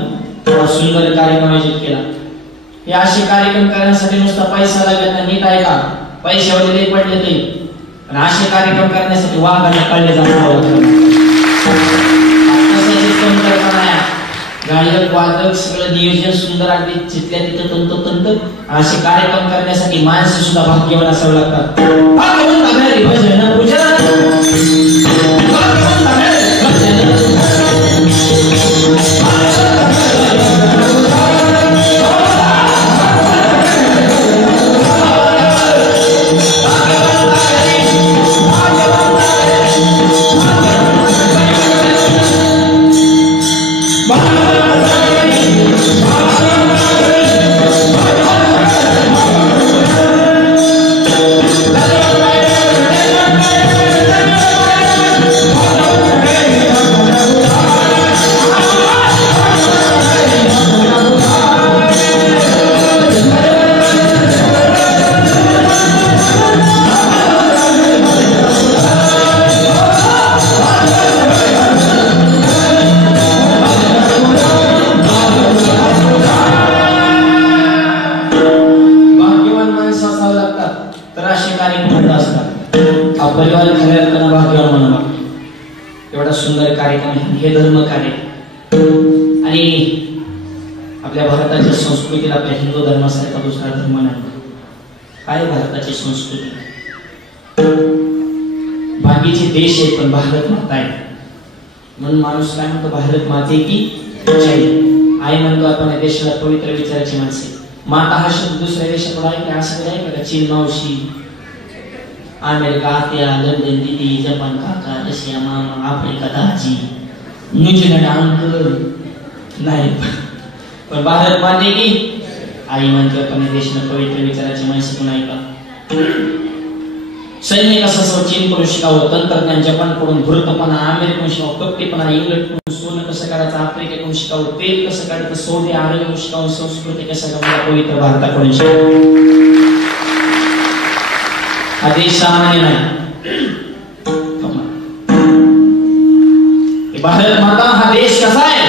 सुंदर कार्यक्रम आयोजित केला. हे असे कार्यक्रम करण्यासाठी नुसता पैसा लागत नाही. नीट ऐका, पैशावरले पडले ते पण असे कार्यक्रम करण्यासाठी वाघाला कळले जाणार. गायक वादक सगळं नियोजन सुंदर अगदी चितल्या तिथं तंतोतंत. असे कार्यक्रम करण्यासाठी माणसं सुद्धा भाग्यवान असावं लागतात. एवढा सुंदर कार्यक्रम हे धर्म कार्य. आणि आपल्या भारताच्या संस्कृतीला आपल्या हिंदू धर्मासारखा दुसरा धर्म नाही. काय भारताची संस्कृती बाकीचे देश आहेत पण भारत माता आहे. म्हणून माणूस काय म्हणतो, भारत माते की जय. आई म्हणतो आपण या देशाला पवित्र विचाराची माणसे. माता हा शब्द दुसऱ्या देशाकडे आहे का? असं आहे का? चीन मावशी, अमेरिका आत्या, लंडन दीदी, जपान काका, रशिया मामा, आफ्रिका दाजी, न्यूझीलंड अंकल नाही. पण भारत माते की आई म्हणते आपण या देशाला पवित्र विचाराची माणसे पण आहे का? सैन्य कसं चीन कडून शिकावं, तंत्रज्ञान जपान कडून, धूर्तपणा अमेरिकेकडून शिकावं, कपटीपणा इंग्लंडकडून, सोनं कसं काढायचं आफ्रिकेकडून शिकावं, तेल कसं काढायचं सौदी अरेबियाकडून शिकावं, संस्कृती कसं काढायचं पवित्र भारताकडून शिकावं. हा देश सामान्य नाही. भारत माता हा देश कसा आहे?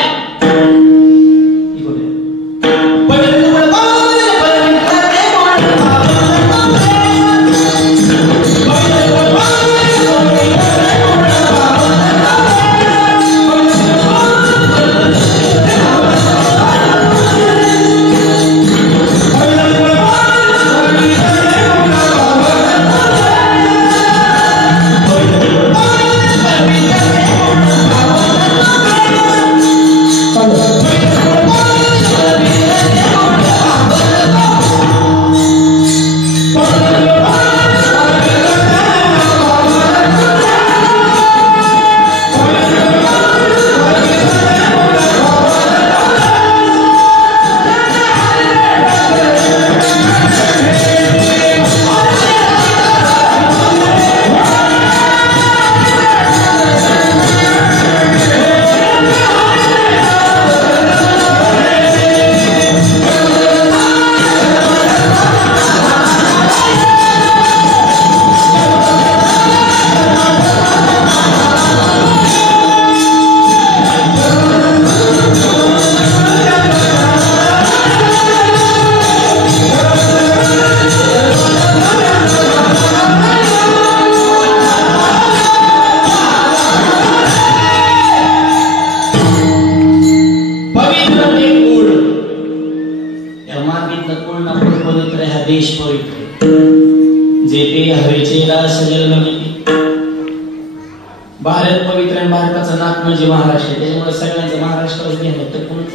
भारत पवित्र आणि भारताचं नाक म्हणजे महाराष्ट्र. त्याच्यामुळे सगळ्यांचं महाराष्ट्रच घेणं तर कोणच.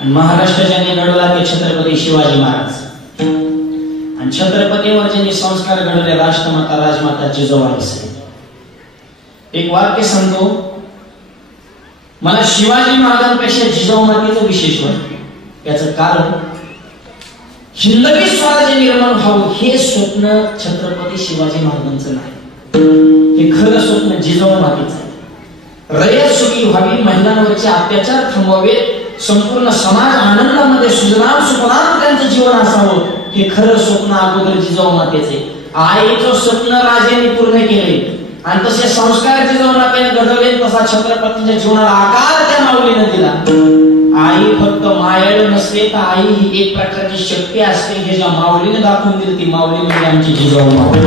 आणि महाराष्ट्र ज्यांनी घडवला ते छत्रपती शिवाजी महाराज. आणि छत्रपतीवर ज्यांनी संस्कार घडवले राष्ट्रमाता राजमाता जिजाऊ साहेब. एक वाक्य सांगतो, मला शिवाजी महाराजांपेक्षा जिजाऊ मातेचं विशेष वाटतं. याचं कारण हिंदवी स्वराज्य निर्माण व्हावं हे स्वप्न छत्रपती शिवाजी महाराजांचं नाही, हे खरं स्वप्न जिजाऊ मातेचं आहे. रयत सुखी व्हावी, महिलांवरचे अत्याचार थांबवावेत, संपूर्ण समाज आनंदामध्ये सुजलाम सुफलाम त्यांचं जीवन असावं हे खरं स्वप्न अगोदर जिजाऊ मातेचे. आईचं स्वप्न राजांनी पूर्ण केले आणि तसे संस्कार जिजाऊ मातेने घडवले, तसा छत्रपतींच्या जीवनाला आकार त्या माऊलीने दिला. आई फक्त मायाळू नसते तर आई ही एक प्रकारची शक्ती असते हे ज्या माऊलीने दाखवून दिली ती माऊली म्हणजे आमची जिजाऊ माऊली.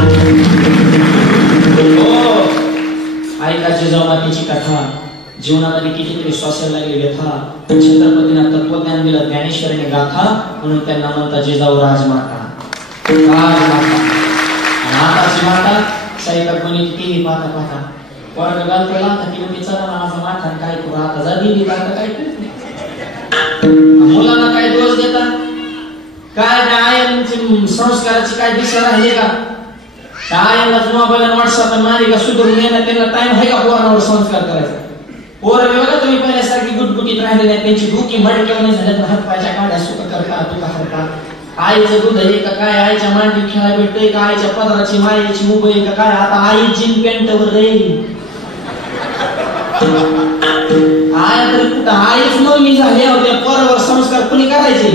हो, ऐका जिजाऊ मातेची कथा. जीवनामध्ये कितीतरी श्वासाला लागली व्यथा, छत्रपतींना तत्वज्ञान दिलं, ज्ञानेश्वरीने गाथा, म्हणून त्यांना म्हणतात जिजाऊ राजमाता. राजमाता माताची माता साईबाग कोणी टीव्ही पाहता पाहता वर्ग घालतो लाथा की मी चला माझा माथा काय करू आता जा दिली काय मुलांना काय दोष देता, काय आयांची संस्काराची काय दिशा राहिली का? आयांनाच मोबाईल आणि व्हॉट्सअप मारी का सुधारून येणार, त्यांना टाइम आहे का पोरांवर संस्कार करायचा? पोरं बघा तुम्ही पहिल्यासारखी गुटगुटीत राहिले नाही, त्यांची डोकी मडक्यावर नाही झाल्यात, हात पायच्या काढ्या सुख करता तुका हरता. आईचं दूध आहे का काय, आईच्या मांडी खेळा भेटतोय का, आईच्या पदराची मायेची उभ आहे का काय? आता आई जीन पॅन्टवर राहील, आया तरी कुठं आईच मम्मी झाली होत्या, पोरावर संस्कार कुणी करायचे?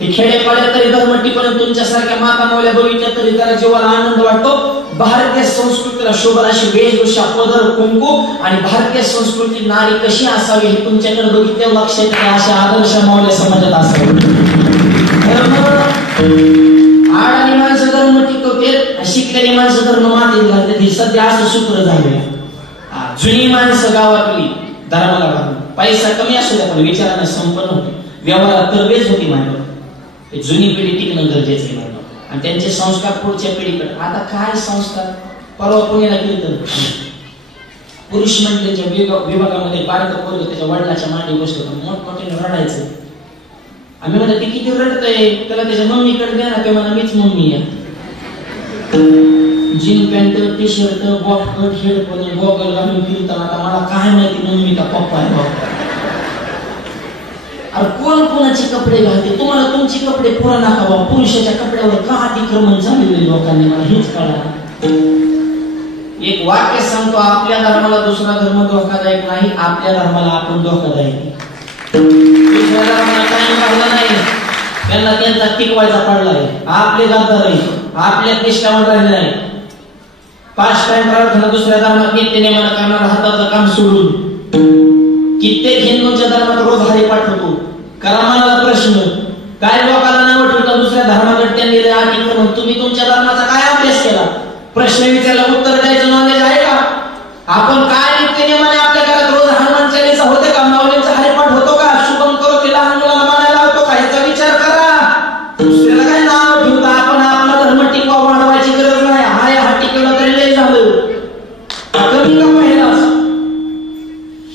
हे खेडेपाड्यात तरी धर्मटीपणे तुमच्यासारख्या माता मावल्या बघितल्या तरी त्याला जीवाला आनंद वाटतो. भारतीय संस्कृतीला शोभल अशी वेशभूषा, पदर, कुंकू आणि भारतीय संस्कृती नारी कशी असावी हे तुमच्याकडे बघितलं लक्षात येते. अशा आदर्श मावल्या समाजात असावे. आड आणि माणसं धर्म टिकवते, शिकलेली माणसं धर्म मातीत घालतात. हे सध्या असं सूत्र झाले. जुनी माणसं गावातली धर्माला घालून पैसा कमी असू द्या पण विचाराने संपन्न होते, व्यवहारात तरबेज होती मानव. जुनी पिढी टिकणं गरजेचं आहे आणि त्यांचे संस्कार पुढच्या पिढीकडे. आता काय संस्कार? परवा पुण्याला गेलं पुरुष मंडळीच्या विभागामध्ये बारकं पोरगं त्याच्या वडिलाच्या मांडी बसलो, मोठमोठ्याने रडायचं. आम्ही म्हणतो ते किती रडतंय, त्याला त्याच्या मम्मीकडे द्या ना. ते म्हणा मीच मम्मी आहे. Jean pant, T shirt, bootcut, headphone, goggle घालून फिरताना आता मला काय माहिती मम्मी का पप्पा आहे. अरे कोण कोणाचे कपडे घालते? तुम्हाला तुमचे कपडे पुरा नका बा. पुरुषाच्या कपड्यावर का अतिक्रमण झालेले लोकांनी मला हेच कळलं. एक वाक्य सांगतो, आपल्या धर्माला दुसरा धर्म धोकादायक नाही, आपल्या धर्माला आपण धोकादायक. दुसऱ्या धर्माला काही काढलं नाही, त्यांना त्यांचा टिकवायचा पडलाय. आपले गद्दार आहे, आपल्या निष्ठावर राहिले नाही. 5 टाइम प्रार्थना दुसऱ्या धर्मात नित्य नेमानं करणारा हाताचं काम सोडून कित्येक हिंदूंच्या धर्मात रोज हरिपाठ होतो. करा मला प्रश्न, काय लोकांना नाव ठेवता दुसऱ्या धर्माकडे त्यांनी अतिक्रमण? तुम्ही तुमच्या धर्माचा काय अभ्यास केला? प्रश्न विचारला उत्तर द्यायचं नॉलेज आहे का? आपण काय नित्य नेमाने आपल्या घरात रोज हनुमान चालीसा होते का? माऊलींचा हरिपाठ होतो का? शुभम करोती लहान मुलाला म्हणायला होतो का? ह्याचा विचार करा. दुसऱ्याला काय नाव ठेवता? आपण आपला धर्म टिकवा वाढवायची गरज नाही. हाय हा टिकवला तरी लय झालं, कमी का पाहिला?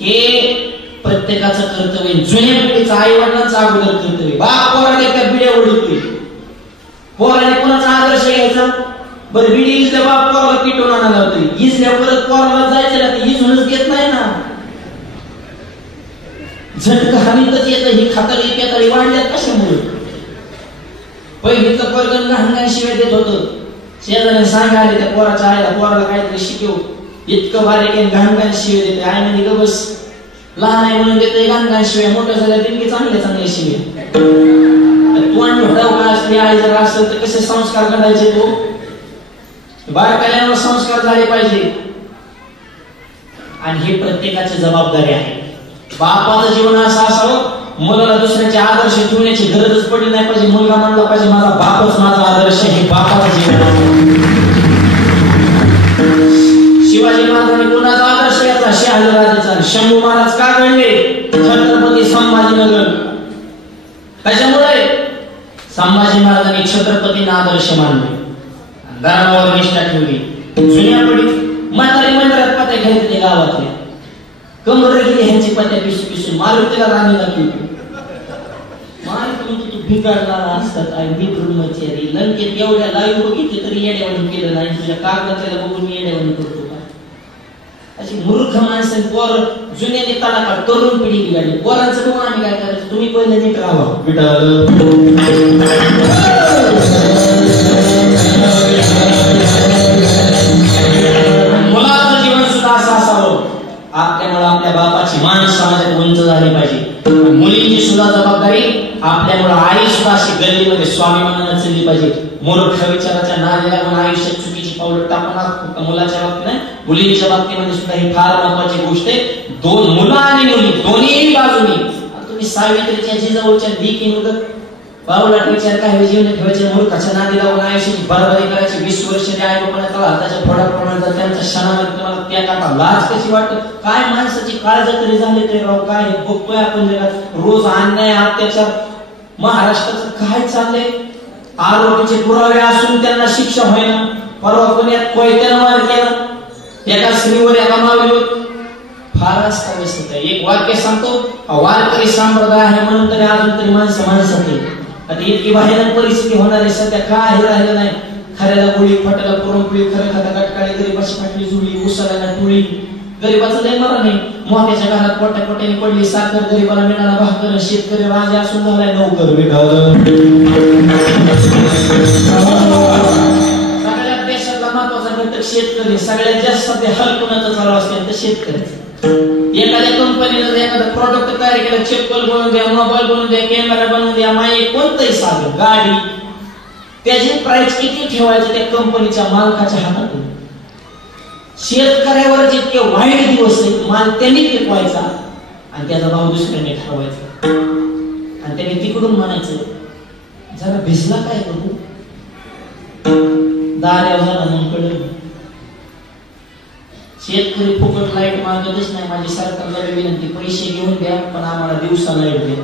हे प्रत्येकाचं कर्तव्य. जुन्या पिढीचं आई वडिलांचं अगोदर कर्तव्य. बाप पोराने त्या बिड्या ओढतोय, पोराने कोणाचा आदर्श घ्यायचा? बरं बिडी इजल्या बाप पोराला पिटवून आणायला होतोय, इजल्या परत पोराला जायचं ना ते इजूनच घेत नाही ना. झटका हानीतच येतं. ही खातरी पेतळी वाढल्यात कशामुळे? पहिलीचं पोरगं घाण शिवाय देत होतं. शेजाऱ्याने सांगायला त्या पोराच्या आईला, पोराला काहीतरी शिकव, इतकं बारीक घाण शिवाय देते. आई म्हणजे ग बस, लहान आहे म्हणून देते घाण शिवाय, मोठ्या झाल्या तितके चांगले शिवाय. तोंड भटाव का असली आई जर असेल तर कसे संस्कार घडायचे? तो बारकाल्यावर संस्कार झाले पाहिजे. आणि हे प्रत्येकाची जबाबदारी आहे. बापाचं जीवन असं असावं, मुलाला दुसऱ्याचे आदर्श ठेवण्याची गरजच पडली नाही पाहिजे. मुलगा म्हणला पाहिजे माझा बापच माझा आदर्श आहे. बापाचं जीवन. शिवाजी महाराजांनी कोणाचा आदर्श घेतला? शहाजीराजाचा. शंभू महाराज का घडले? छत्रपती संभाजीनगर. त्याच्यामुळे संभाजी महाराजांनी छत्रपतींना आदर्श मानले, धर्मावर निष्ठा ठेवली. जुन्या पिढीत म्हातारी मंदिरात पत्या घ्यायचे गावातले, कमर गेली ह्यांची पत्या पिसून मारुतीला राणी लागली. तू बिघडणारा असतात आणि मी ब्रह्मचारी. लंकेत एवढ्या लाईव्ह बघितले तरी येड्यावरून केलं नाही. तुझ्या कागदाच्याला बघून मी येड्यावरून करतो का? मूर्ख माणसं पोर जुन्या नेताला का तरुण पिढी निघाली. पोरांचं बघून आम्ही काय करायचं, तुम्ही पहिले नीट राहा. मुलाचं जीवन सुद्धा असं असावं. आपल्यामुळे आपल्या बापाची मान समाजात उंच झाली पाहिजे. मुलींची सुद्धा जबाबदारी आपल्यामुळे आई सुद्धा अशी गल्लीमध्ये स्वाभिमानानं चालली पाहिजे. मूर्ख विचाराच्या नादी लागून आयुष्यात चुकीची पावलं टाकणार. फक्त मुलाच्या बाबतीत नाही, मुलींच्या बाबतीमध्ये सुद्धा ही फार महत्वाची गोष्ट आहे. दोन मुलं आणि मुली दोन्ही बाजूनी. तुम्ही सावित्रीच्या जिजाऊच्या दिकी मुदत बावलाट विचार काय जीवन ठेवायचे, मूर्खाच्या नादी लागून आयुष्याची बरबादी करायची. 20 वर्ष आई बापाला हाताच्या फोडाप्रमाणे जर त्यांच्या क्षणामध्ये तुम्हाला त्या काका लाज कशी वाटत. काय माणसाची काळजी तरी झाली तरी राव. काय बघतोय आपण जगात रोज अन्याय अत्याचार. महाराष्ट्राचं काय चाललंय. आरोपीचे पुरावे असून त्यांना शिक्षा होईना. परवा पुण्यात कोयत्यानं वार केला एका स्त्रीवर, एका मावीवर. फारच व्यस्त आहे. एक वाक्य सांगतो, वारकरी संप्रदाय आहे म्हणून तरी अजून तरी माणसं माणसात. आता इतकी भयानक परिस्थिती होणार आहे सध्या. काय राहिलं नाही. खऱ्याला गोळी, फटाला पुरणपोळी, खरं खाता गटकाळी, गरीबाची फाटली जुळी, उसाला टोळी. गरीबाचं लय मरण आहे. मोठ्याच्या घरात पोट्या पोट्याने पडली साखर, गरीबाला मिळाला भाकर. शेतकरी राजा असून झालाय नोकर. सगळ्यात देशातला महत्वाचा घटक शेतकरी. सगळ्यात जास्त सध्या हल कुणाचं चालू असते तर शेतकरी. एखाद्या कंपनीनं एखादं प्रॉडक्ट तयार केलं, चप्पल बनवून द्या, मोबाईल बनवून द्या, कॅमेरा बनवून द्या, माईक, कोणतंही साधन, गाडी, त्याची प्राइस किती ठेवायचं त्या कंपनीच्या मालकाच्या हातात. शेतकऱ्यावर जितके वाईट दिवस आहेत, माल त्यांनी पिकवायचा आणि त्याचा भाव दुसऱ्याने ठरवायचा. आणि त्याने तिकडून म्हणायचं जरा भिजला काय करू, दाऱ्यावर झाला म्हणून कळलं. शेतकरी फुकट लाईट मागतच नाही. माझी सरकारला विनंती, पैसे घेऊन द्या पण आम्हाला दिवसा लाईट द्या.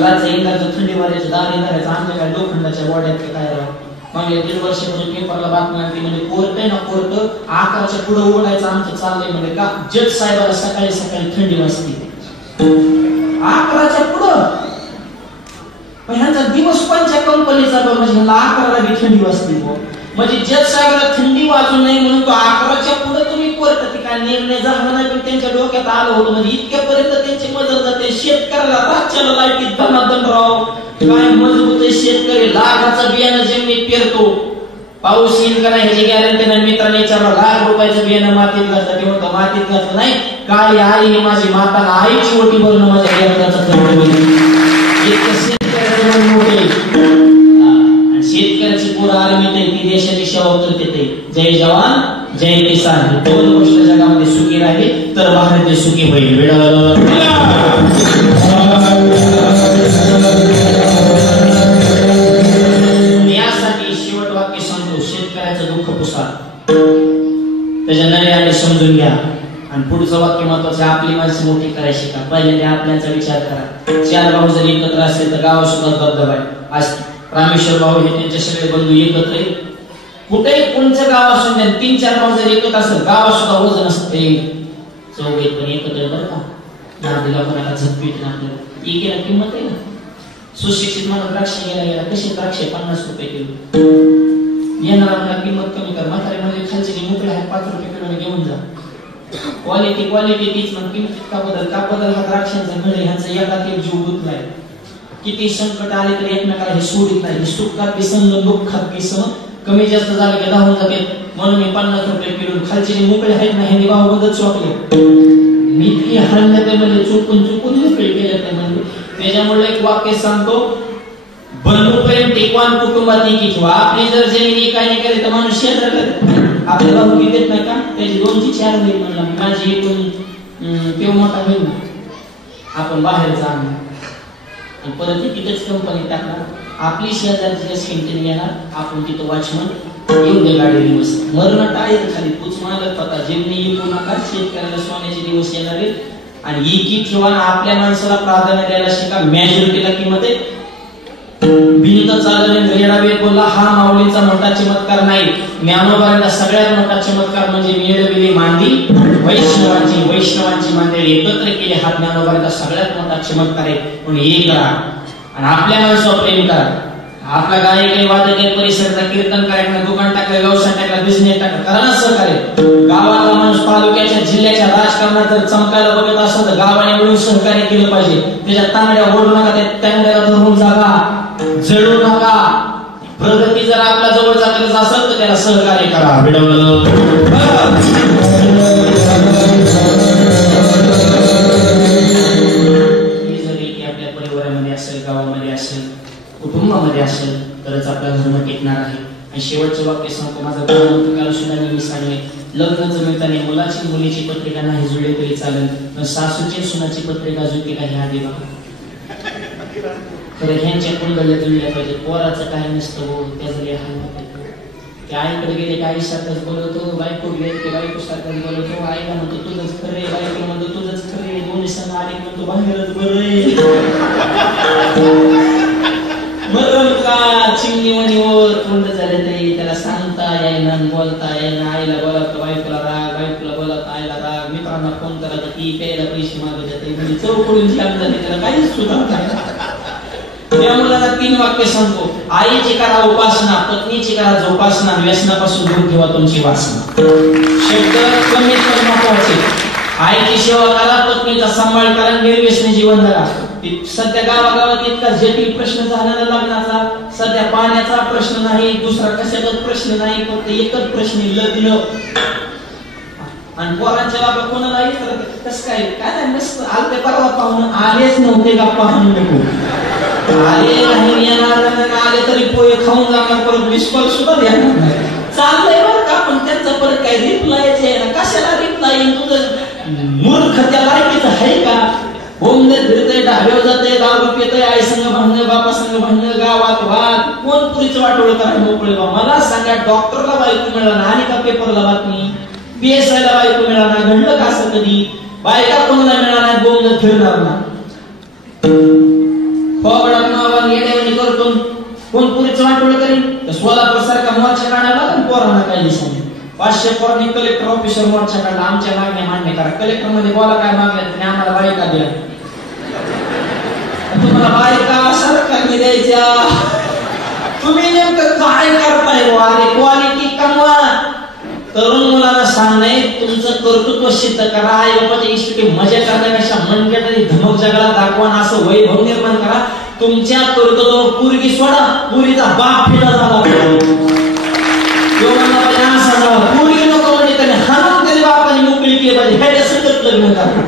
रात्र इंगाचं थंडी वाऱ्याचं दारे धरायचं. आमच्या काय लोखंडाच्या गोड्यात काय राहा. मागल्या 1.5 वर्षापासून पेपरला बातमी आली म्हणजे कोर्ट आहे ना, कोर्ट 11च्या पुढे उघडायचं आमचं चाललंय. म्हणजे का जज साहेबाला सकाळी सकाळी थंडी वाजते. 11च्या पुढं ह्यांचा दिवस कोणत्या कंपनीचा म्हणजे 11ला बी थंडी वाजते. म्हणजे जज साहेबाला थंडी वाजू नये म्हणून तो 11च्या पुढे तुम्ही कोर्ट काय निर्णय झाला नाही, पण त्यांच्या डोक्यात आलं होतं. म्हणजे इतक्यापर्यंत त्यांची मदत जाते. शेतकऱ्याला राज्याला लाईटीत धनाधन राव. काय मजबूत आहे शेतकरी. लाखाचं बियाणं जमिनीत पेरतो, पाऊस येईल का नाही ह्याची गॅरंटी नाही. मित्रांनी विचारलं लाख रुपयाचं बियाणं मातीत घातलं, ते म्हणतो मातीत घातलं नाही, काळी आई ही माझी माता, आईची ओटी भरणं माझ्या गॅरंटीचा खर्च होईल. शेतकऱ्याची पोरं आर्मीत आहे, ती देशाची सेवा करते. जय जवान जय किसान. दोन गोष्ट जगामध्ये सुखी राहिले तर भारत देश सुखी होईल. यासाठी शेवट वाक्य सांगतो, शेतकऱ्याचं दुःख पुसा, त्याच्या नळ्याने समजून घ्या. आणि पुढचं वाक्य महत्वाचं, आपली माणसं मोठी करायची का. पहिले आपल्याचा विचार करा. 4 भाऊ जर एकत्र असेल तर गावात सुद्धा धबधबा आहे. आज रामेश्वर भाऊ हे त्यांचे सगळे बंधू एकत्र आहे. कुठेही कोणचं गाव असून द्या, 3-4 भाऊ जर एकत्र असेल गावात सुद्धा वजन असते. चौघे पण एकत्र बरं का. नादीला कोणाला झपीत ना आपल्याला एकेला किंमत आहे ना. सुशिक्षित माणूस द्राक्ष गेला कशी द्राक्ष 50 रुपये किलो. येणारा मला किंमत कमी कर. म्हातारे म्हणजे खालचे मोकळे आहेत 5 रुपये किलो घेऊन जा. क्वालिटी तीच मग किंमत का बदल हा द्राक्षांचा घडे ह्यांचा एका जीव गुंतलाय. किती संकट आले तरी एकमेकाला हे सोडित नाही. सुखात बी संग दुःखात बी सम. कमी जास्त झालं की धावून जाते. म्हणून मी 50 रुपये किलो. खालचे मोकळे आहेत ना ह्यांनी भाव बदल चोकले. मी इतकी हरण्यात म्हणजे चुकून मोकळे केले म्हणजे. त्याच्यामुळे एक वाक्य सांगतो, बंधू प्रेम टिकवान कुटुंबात एकी ठेवा. आपली जर जमिनी काय नाही केली तर माणूस क्षेत्र आपले भाऊ घेत नाही का, त्याची 2-4 होईल म्हणला. माझी एकूण तेव्हा मोठा होईल ना. आपण बाहेर जाणार आणि परत तिथेच कंपनी टाकणार. आपली शेजारची सेंटर येणार, आपण तिथं वॉचमन येऊन दे गाडी दिवस. मरण टाळेल खाली तूच मागत होता. जेवणी येऊ नका. शेतकऱ्याला सोन्याचे दिवस येणार आहेत. आणि एकी ठेवा. आपल्या माणसाला प्राधान्य द्यायला शिका. मॅजॉरिटीला किंमत आहे. भिंत चालवणे वेळावेळ बोलला हा माऊलीचा मोठा चमत्कार नाही. ज्ञानोबांचा सगळ्यात मोठा चमत्कार म्हणजे मिळवलेली मांदी वैष्णवांची मंडळी एकत्र केली. हा ज्ञानोबांचा सगळ्यात मोठा चमत्कार आहे. म्हणून एक करा आणि आपल्या माणसावर प्रेम करा. आपला गायक वादक परिसरचा कीर्तन करायला, दुकान टाकलं, व्यवसाय टाकला, बिझनेस टाकला, करा ना सहकार्य. गावाला माणूस पालव तालुक्याच्या जिल्ह्याच्या राजकारणात जर चमकायला बघत असेल तर गावाने मिळून सहकार्य केलं पाहिजे. त्याच्या तांगड्या ओढू नका, त्या तांगड्याला धरून जागा, जळू नका. प्रगती जर आपल्या जवळचा करत असेल तर त्याला सहकार्य करा. आपल्या परिवारामध्ये असेल, गावामध्ये असेल, कुटुंबामध्ये असेल तरच आपला धर्म टिकणार आहे. आणि शेवटचं वाक्य सांगतो माझं. काल सुद्धा मी सांगले, लग्न जमताना मुलाची मुलीची पत्रिका नाही जुळली तरी चालेल, पण सासूची सुनाची पत्रिका जुळते का हे आधी बघा. खरं ह्यांच्या कुंडल्या जुळल्या पाहिजे. पोराचं काही नसतं हो, त्याचं लय हाल होते. ते आईकडे गेले की आई सारखंच बोलवतो, बायको गेले की बायको सारखंच बोलवतो. आईला म्हणतो तुझंच खरे, बायको म्हणतो तुझंच खरे, दोन्ही संघ आले म्हणतो बाहेरच बरे. मरण का चिमणी मणीवर तोंड झाले तरी त्याला सांगता येईना, बोलता येईना. आईला बोलत बायकोला राग, बायकोला बोलत आईला राग. मित्रांना फोन करा तर ती प्यायला पैसे मागत जाते, म्हणजे चौकडून जाम झाले, त्याला काहीच सुधारता नाही. या मुलाला 3 वाक्य सांगतो. आईची करा उपासना, पत्नीची करा जोपासना, व्यसनापासून दूर ठेवा तुमची वासना. शब्द कमीत कमी महत्वाचे. आईची सेवा करा, पत्नीचा सांभाळ करा, निर्व्यसनी जीवन जगा. सध्या गावागावात इतका जटिल प्रश्न झालेला लग्नाचा. सध्या पाण्याचा प्रश्न नाही, दुसरा कशाचाच प्रश्न नाही, फक्त एकच प्रश्न लग्न. आणि पोरांच्या बाबा कोणाला कसं काय काय नसतं. आलते परवा पाहून आलेच नव्हते का पाहून नको आले नाही, येणार आले तरी पोहे खाऊन जाणार, परत मिसकॉल सुद्धा देणार नाही. चाललंय बरं का, पण त्यांचा परत काय रिप्लायच आहे ना. कशाला रिप्लाय? तुझं मूर्ख त्या लायकीचं आहे का? होमदेत फिरतय, ढाब्यावर जाते, दारू पितय, आई संघ भांडणं, बापा संघ भांडणं, गावात वाद. कोण पुरीचं वाटोळ करायला मोकळे बा? मला सांगा, डॉक्टरला बायको मिळाला आणि का पेपरला बातमी, PSI ला बायको मिळाला, घडलं का असं कधी? बायका कोणाला मिळाला बोलत फिरणार ना. येण्यावणी करतो कोण पुरीचं वाटोळ करीन? तर सोलापूर सारखा मोर्चा काढायला पोरांना काही दिसत. 500 पोरांनी कलेक्टर ऑफिसर मोर्चा काढला, आमच्या मागण्या मान्य करा. कलेक्टर मध्ये बोला काय मागण्या, तुम्ही आम्हाला बायका द्या. तुम्हाला बायका सरकारने द्यायच्या, तुम्ही नेमकं काय करताय? अरे क्वालिटी कमवा. तरुण मुलांना सांगणे, तुमचं कर्तृत्व सिद्ध करा. आई बापाच्या इष्टके मजा करण्यापेक्षा मनगट आणि धमक जगाला दाखवा, असं वैभव निर्माण करा. तुमच्या कर्तृत्वावर पोरगी सोडा, पोरीचा बाप फिरा झाला पोरगी नको म्हणजे त्याने हाणून त्याने बापाने मोकळी केली पाहिजे. ह्याच्या सतत लग्न करा,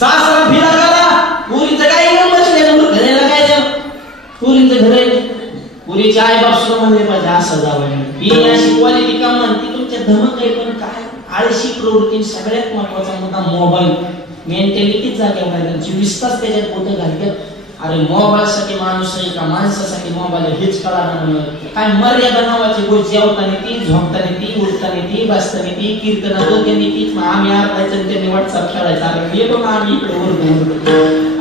सासरा फिरा करा. पोरीचं काही घेऊन बसले घराला काय द्या, पोरीचं घर आहे. पुरीचे आई बाप सुद्धा म्हणले पाहिजे असं जावं. ही अशी क्वालिटी का म्हणते तुमच्या धमक आहे. पण काय आळशी प्रवृत्ती, सगळ्यात महत्वाचा मुद्दा मोबाईल. मेंटॅलिटीच जाग्या पाहिजे. 24 तास त्याच्यात बोट घालतात. अरे मोबाईलसाठी माणूस आहे का माणसासाठी मोबाईल हेच कळणार. काय मर्यादा नावाची गोष्ट, जेवताना ती, झोपताना ती, उठताना ती, बसताना ती, कीर्तनात त्यांनी तीच. आम्ही आरतायचं त्यांनी व्हॉट्सअप खेळायचं. अरे येतो ना आम्ही इकडे वर.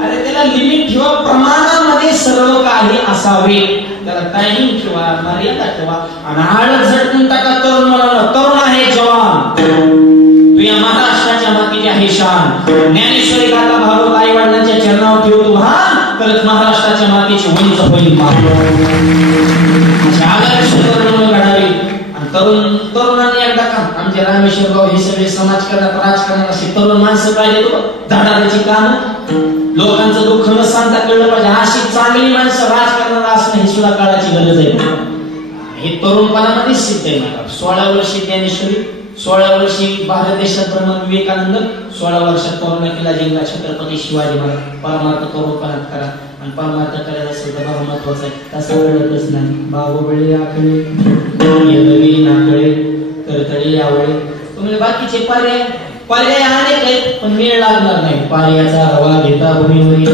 अरे त्याला लिमिट ठेवा, प्रमाणामध्ये सर्व काही असावे. त्याला टायमिंग ठेवा, मर्यादा ठेवा. आणि आळस झटकून टाका. तरुण मुलाला, तरुण आहे जवान, तू या महाराष्ट्राच्या मातीची आहे शान. ज्ञानेश्वरी गाथा भागवत आई वडिलांच्या चरणावर ठेवतो भान, तरच महाराष्ट्राच्या मातीची उंच होईल मान. आदर्श तरुण घडावे. आणि तरुणांनी एकदा का आमचे रामेश्वरराव हे सगळे समाजकारणात राजकारणात असे तरुण माणसं पाहिजे. तो धडाड्याची काम, लोकांचं दुःख न सांगता कळलं पाहिजे. अशी चांगली माणसं राजकारणात असणं ही सुद्धा काळाची गरज आहे. हे तरुणपणामध्ये सिद्ध आहे. मला 16 वर्षी ज्ञानेश्वरी, 16 वर्षी भारत देशात ब्रह्म विवेकानंद, 16 वर्षात तरुण किल्ला जिंकला छत्रपती शिवाजी महाराज. परमार्थ तरुणपणात करा. आणि परमार्थ करायला असेल तर भाव महत्वाचा आहे. तसं कळतच नाही. बाहुबळी आखळे यदवी नाकळे करतळे यावळे. तुम्ही बाकीचे पर्याय अनेक आहेत, पण वेळ लागणार नाही. पार्याचा रवा घेता भूमीवरील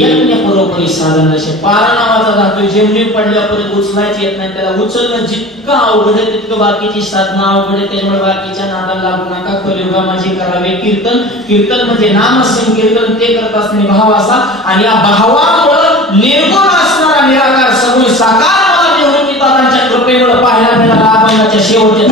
यज्ञ परोपरी साधन. असे पारा नावाचा दाखल जेवणी पडल्या परत उचलायची येत नाही. त्याला उचलणं जितकं अवघड आहे तितकं बाकीची साधना अवघड आहे. त्याच्यामुळे बाकीच्या नादाला लागू नका. कलियुगा माझे करावे कीर्तन. कीर्तन म्हणजे नाम संकीर्तन, ते करत असणे भाव असा. आणि या भावामुळे निर्गुण असणारा निराकार सगुण साकार मला देऊन किताबांच्या कृपेमुळे पाहायला मिळाला. अभंगाच्या शेवटच्या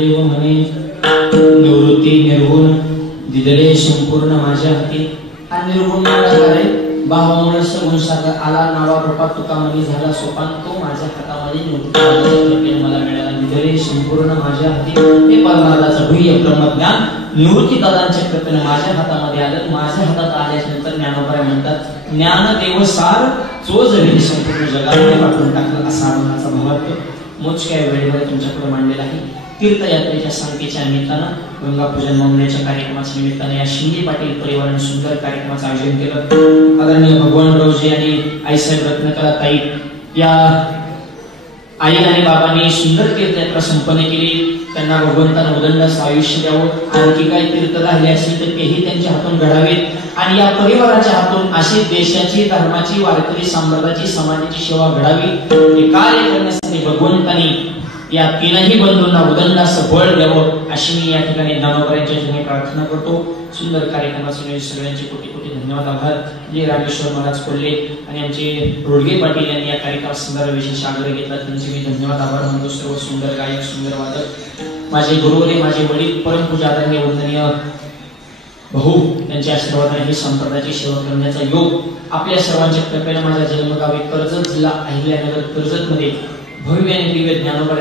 देव म्हणे निवृत्ती निर्गुण दिदले संपूर्ण माझ्या हाती. हा निर्गुण आहे भावामुळे सगुण सागर आला नावा रूपात तुका मनी झाला सोपान तो माझ्या हातामध्ये निवृत्ती मला मिळाला. दिदले संपूर्ण माझ्या हाती हे परमार्थाचं भूय ब्रह्मज्ञान निवृत्ती दादांच्या कृपेने माझ्या हातामध्ये आलं. माझ्या हातात आल्याच्या नंतर ज्ञानोबराय म्हणतात ज्ञान देव सार जो जरी संपूर्ण जगामध्ये पाठवून टाकलं असा मनाचा भावार्थ मोजक्या वेळेवर तुमच्याकडे मांडलेला आहे. तीर्थयात्रेच्या सांगतेच्या निमित्तानं गंगापूजन मंगळाच्या कार्यक्रमाच्या निमित्ताने या शिंदे पाटील परिवाराने सुंदर कार्यक्रमाचं आयोजन केलं. आदरणीय भगवानरावजी आणि आईसाहेब रत्नकला ताई या आई आणि बाबांनी सुंदर तीर्थयात्रा संपन्न केली. त्यांना भगवंतानं उदंडाचं आयुष्य द्यावं. आणखी काही तीर्थ राहिले असेल तर तेही त्यांच्या हातून घडावेत आणि या परिवाराच्या हातून अशी देशाची धर्माची वारकरी संप्रदायाची समाजाची सेवा घडावी हे कार्य करण्यासाठी भगवंतांनी या तीनही बंधूंना उदंडाचं बळ द्यावं अशी मी या ठिकाणी ज्ञानोबरायांच्या ठिकाणी प्रार्थना करतो. सुंदर कार्यक्रमाचे सगळ्यांचे कोटी कोटी धन्यवाद आभार. जे रामेश्वर महाराज कोल्हे आणि आमचे रोडगे पाटील यांनी या कार्यक्रमात सुंदर विशेष आग्रह घेतला त्यांचे मी धन्यवाद आभार मानतो. सर्व सुंदर गायक सुंदर वादक माझे गुरुवरे माझे वडील परमपूज्य आदरणीय वंदनीय भाऊ यांच्या आशीर्वादाने ही संप्रदायाची सेवा करण्याचा योग आपल्या सर्वांच्या कृपेने माझ्या जन्मगावी कर्जत जिल्हा अहिल्यानगर कर्जत मध्ये भव्य आणि दिव्य ज्ञानोबा